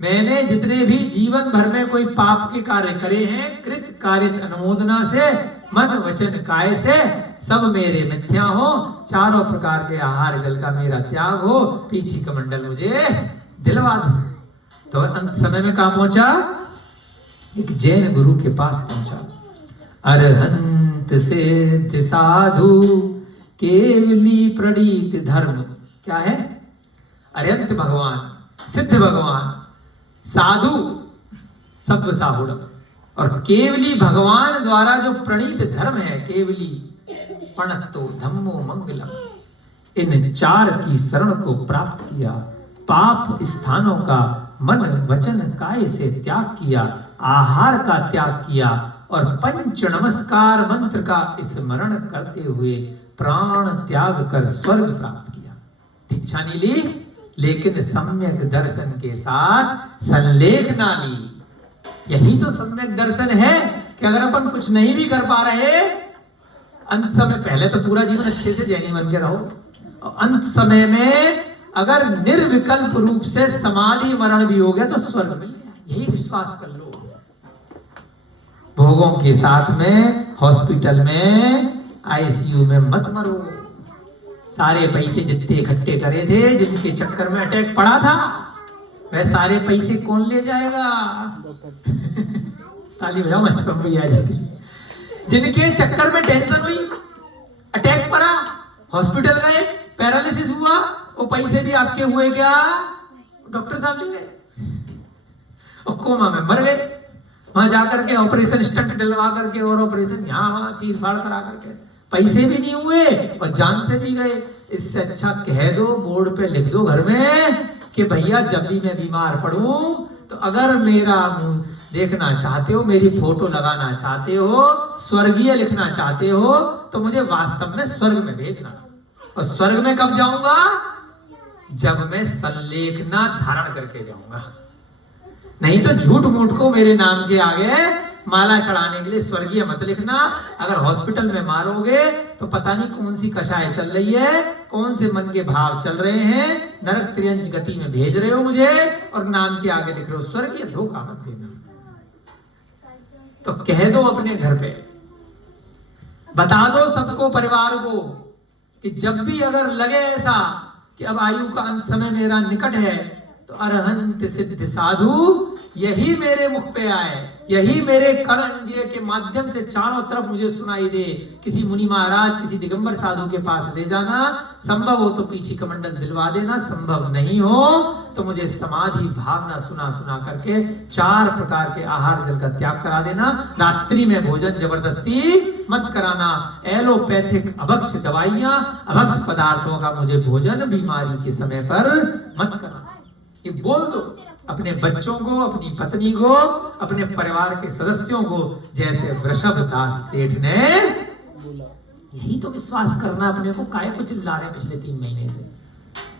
मैंने जितने भी जीवन भर में कोई पाप के कार्य करे हैं, कृत कार्य अनुमोदना से, मन वचन काय से, सब मेरे मिथ्या हो। चारों प्रकार के आहार जल का मेरा त्याग हो। पीछी कमंडल मुझे दिलवा दो। तो अंत समय में कहां पहुंचा? एक जैन गुरु के पास पहुंचा। अरहंत सिद्ध साधु केवली प्रणीत धर्म। क्या है? अरहंत भगवान, सिद्ध भगवान, साधु सब साहुड़, और केवली भगवान द्वारा जो प्रणीत धर्म है, केवली प्रणतो धम्मो मंगलम, इन 4 की शरण को प्राप्त किया। पाप स्थानों का मन वचन काय से त्याग किया, आहार का त्याग किया, और पंच नमस्कार मंत्र का स्मरण करते हुए प्राण त्याग कर स्वर्ग प्राप्त किया। दीक्षा नहीं ली, लेकिन सम्यक दर्शन के साथ संलेखना ली। यही तो सम्यक दर्शन है कि अगर अपन कुछ नहीं भी कर पा रहे, अंत समय, पहले तो पूरा जीवन अच्छे से जैनी बन के रहो, और अंत समय में अगर निर्विकल्प रूप से समाधि मरण भी हो गया तो स्वर्ग मिल गया। यही विश्वास कर लो। भोगों के साथ में हॉस्पिटल में, आईसीयू में मत मरो। सारे पैसे जितने इकट्ठे करे थे, जिनके चक्कर में अटैक पड़ा था, वह सारे पैसे कौन ले जाएगा? ताली बजाओ मैं सब भैया जी। जिनके चक्कर में टेंशन हुई, अटैक पड़ा, हॉस्पिटल गए, पैरालिसिस हुआ, वो पैसे भी आपके हुए क्या? डॉक्टर साहब ले गए और कोमा में मर गए। वहां जाकर के ऑपरेशन स्टंट डलवा करके और ऑपरेशन यहाँ वहां चीर फाड़ करा करके पैसे भी नहीं हुए और जान से भी गए। इससे अच्छा कह दो, बोर्ड पे लिख दो घर में कि भैया जब भी मैं बीमार पड़ूं तो अगर मेरा मुंह देखना चाहते हो, मेरी फोटो लगाना चाहते हो, स्वर्गीय लिखना चाहते हो तो मुझे वास्तव में स्वर्ग में भेजना। और स्वर्ग में कब जाऊंगा? जब मैं संलेखना धारण करके जाऊंगा। नहीं तो झूठ मूठ को मेरे नाम के आगे माला चढ़ाने के लिए स्वर्गीय मत लिखना। अगर हॉस्पिटल में मारोगे तो पता नहीं कौन सी कषाय चल रही है, कौन से मन के भाव चल रहे हैं, नरक त्रियंच गति में भेज रहे हो मुझे और नाम के आगे लिख रहे हो स्वर्गीय। धोखा मत देना। तो कह दो अपने घर पे, बता दो सबको, परिवार को, कि जब भी अगर लगे ऐसा कि अब आयु का अंत समय मेरा निकट है तो अरहंत सिद्ध साधु यही मेरे मुख पे आए, यही मेरे कर्ण इंद्रिय के माध्यम से चारों तरफ मुझे सुनाई दे। किसी मुनि महाराज, किसी दिगंबर साधु के पास ले जाना, संभव हो तो पीछे कमंडल दिलवा देना, संभव नहीं हो तो मुझे समाधि भावना सुना सुना करके 4 प्रकार के आहार जल का त्याग करा देना। रात्रि में भोजन जबरदस्ती मत कराना। एलोपैथिक अभक्ष दवाइयां, अभक्ष पदार्थों का मुझे भोजन बीमारी के समय पर मत कराना। ये बोल दो अपने बच्चों को, अपनी पत्नी को, अपने परिवार के सदस्यों को, जैसे वृषभ दास सेठ ने बोला। यही तो विश्वास करना अपने को। काहे को चिल्ला रहे पिछले 3 महीने से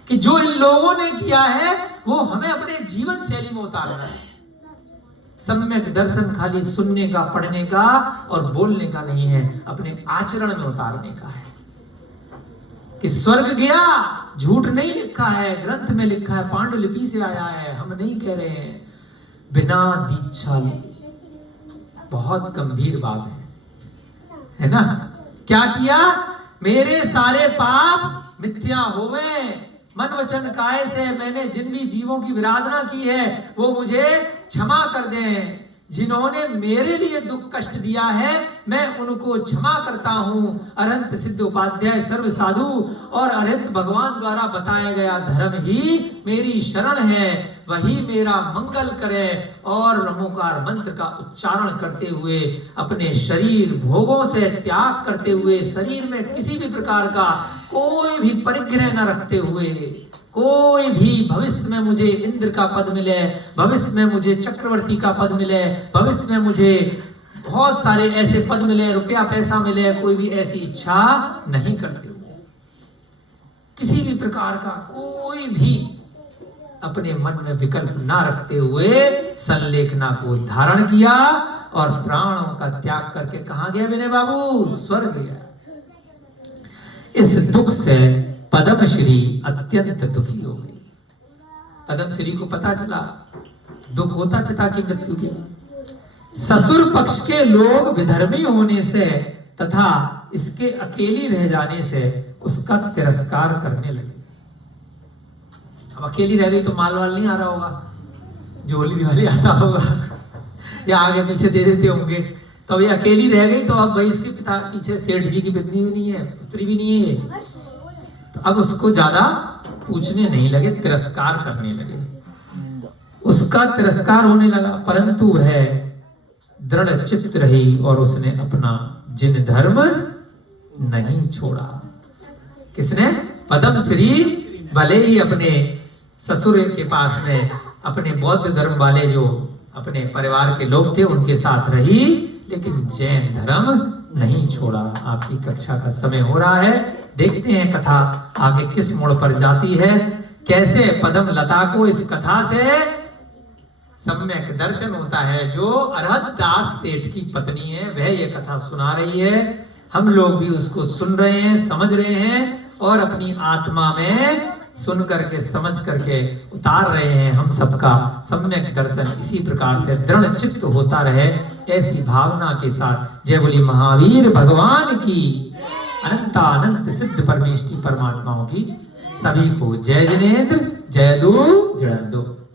कि जो इन लोगों ने किया है वो हमें अपने जीवन शैली में उतारना है। सम्यक दर्शन खाली सुनने का, पढ़ने का और बोलने का नहीं है, अपने आचरण में उतारने का है। कि स्वर्ग गया, झूठ नहीं लिखा है, ग्रंथ में लिखा है, पांडुलिपि से आया है, हम नहीं कह रहे हैं। बिना दीक्षा बहुत गंभीर बात है ना? क्या किया? मेरे सारे पाप मिथ्या होवे, मन वचन काय से मैंने जिन भी जीवों की विराधना की है वो मुझे क्षमा कर दें। जिन्होंने मेरे लिए दुख कष्ट दिया है मैं उनको क्षमा करता हूं। अरहंत सिद्ध उपाध्याय सर्व साधु और अरहंत भगवान द्वारा बताया गया धर्म ही मेरी शरण है, वही मेरा मंगल करे। और नमोकार मंत्र का उच्चारण करते हुए अपने शरीर भोगों से त्याग करते हुए, शरीर में किसी भी प्रकार का कोई भी परिग्रह न रखते हुए, कोई भी भविष्य में मुझे इंद्र का पद मिले, भविष्य में मुझे चक्रवर्ती का पद मिले, भविष्य में मुझे बहुत सारे ऐसे पद मिले, रुपया पैसा मिले, कोई भी ऐसी इच्छा नहीं करते हुए, किसी भी प्रकार का कोई भी अपने मन में विकल्प ना रखते हुए संलेखना को धारण किया और प्राणों का त्याग करके कहां गया विनय बाबू? स्वर्ग गया। इस दुख से पद्मश्री अत्यंत दुखी हो गई। पद्मश्री को पता चला दुख होता पिता की मृत्यु के बाद। ससुर पक्ष के लोग विधर्मी होने से तथा इसके अकेली रह जाने से उसका तिरस्कार करने लगे। अब अकेली रह गई तो माल वाल नहीं आ रहा होगा, जो होली दिवाली आता होगा या आगे पीछे दे देते होंगे। तो अब ये अकेली रह गई तो अब भाई इसके पिता पीछे सेठ जी की पत्नी भी नहीं है, पुत्री भी नहीं है, तो अब उसको ज्यादा पूछने नहीं लगे, तिरस्कार करने लगे। उसका तिरस्कार होने लगा, परंतु वह दृढ़ चित्त रही और उसने अपना जिन धर्म नहीं छोड़ा। किसने? पद्मश्री भले ही अपने ससुर के पास में अपने बौद्ध धर्म वाले जो अपने परिवार के लोग थे उनके साथ रही, लेकिन जैन धर्म नहीं छोड़ा। आपकी कक्षा का समय हो रहा है, देखते हैं कथा आगे किस मोड़ पर जाती है, कैसे पद्म लता को इस कथा से सम्यक दर्शन होता है। जो अरहत दास सेठ की पत्नी है वह ये कथा सुना रही है, हम लोग भी उसको सुन रहे हैं, समझ रहे हैं और अपनी आत्मा में सुन करके समझ करके उतार रहे हैं। हम सबका सम्यक दर्शन इसी प्रकार से दृढ़ चित्त होता रहे, ऐसी भावना के साथ जय बोली महावीर भगवान की, अनंतानंत सिद्ध परमेष्टि परमात्माओं की। सभी को जय जिनेन्द्र, जय दो जय दो।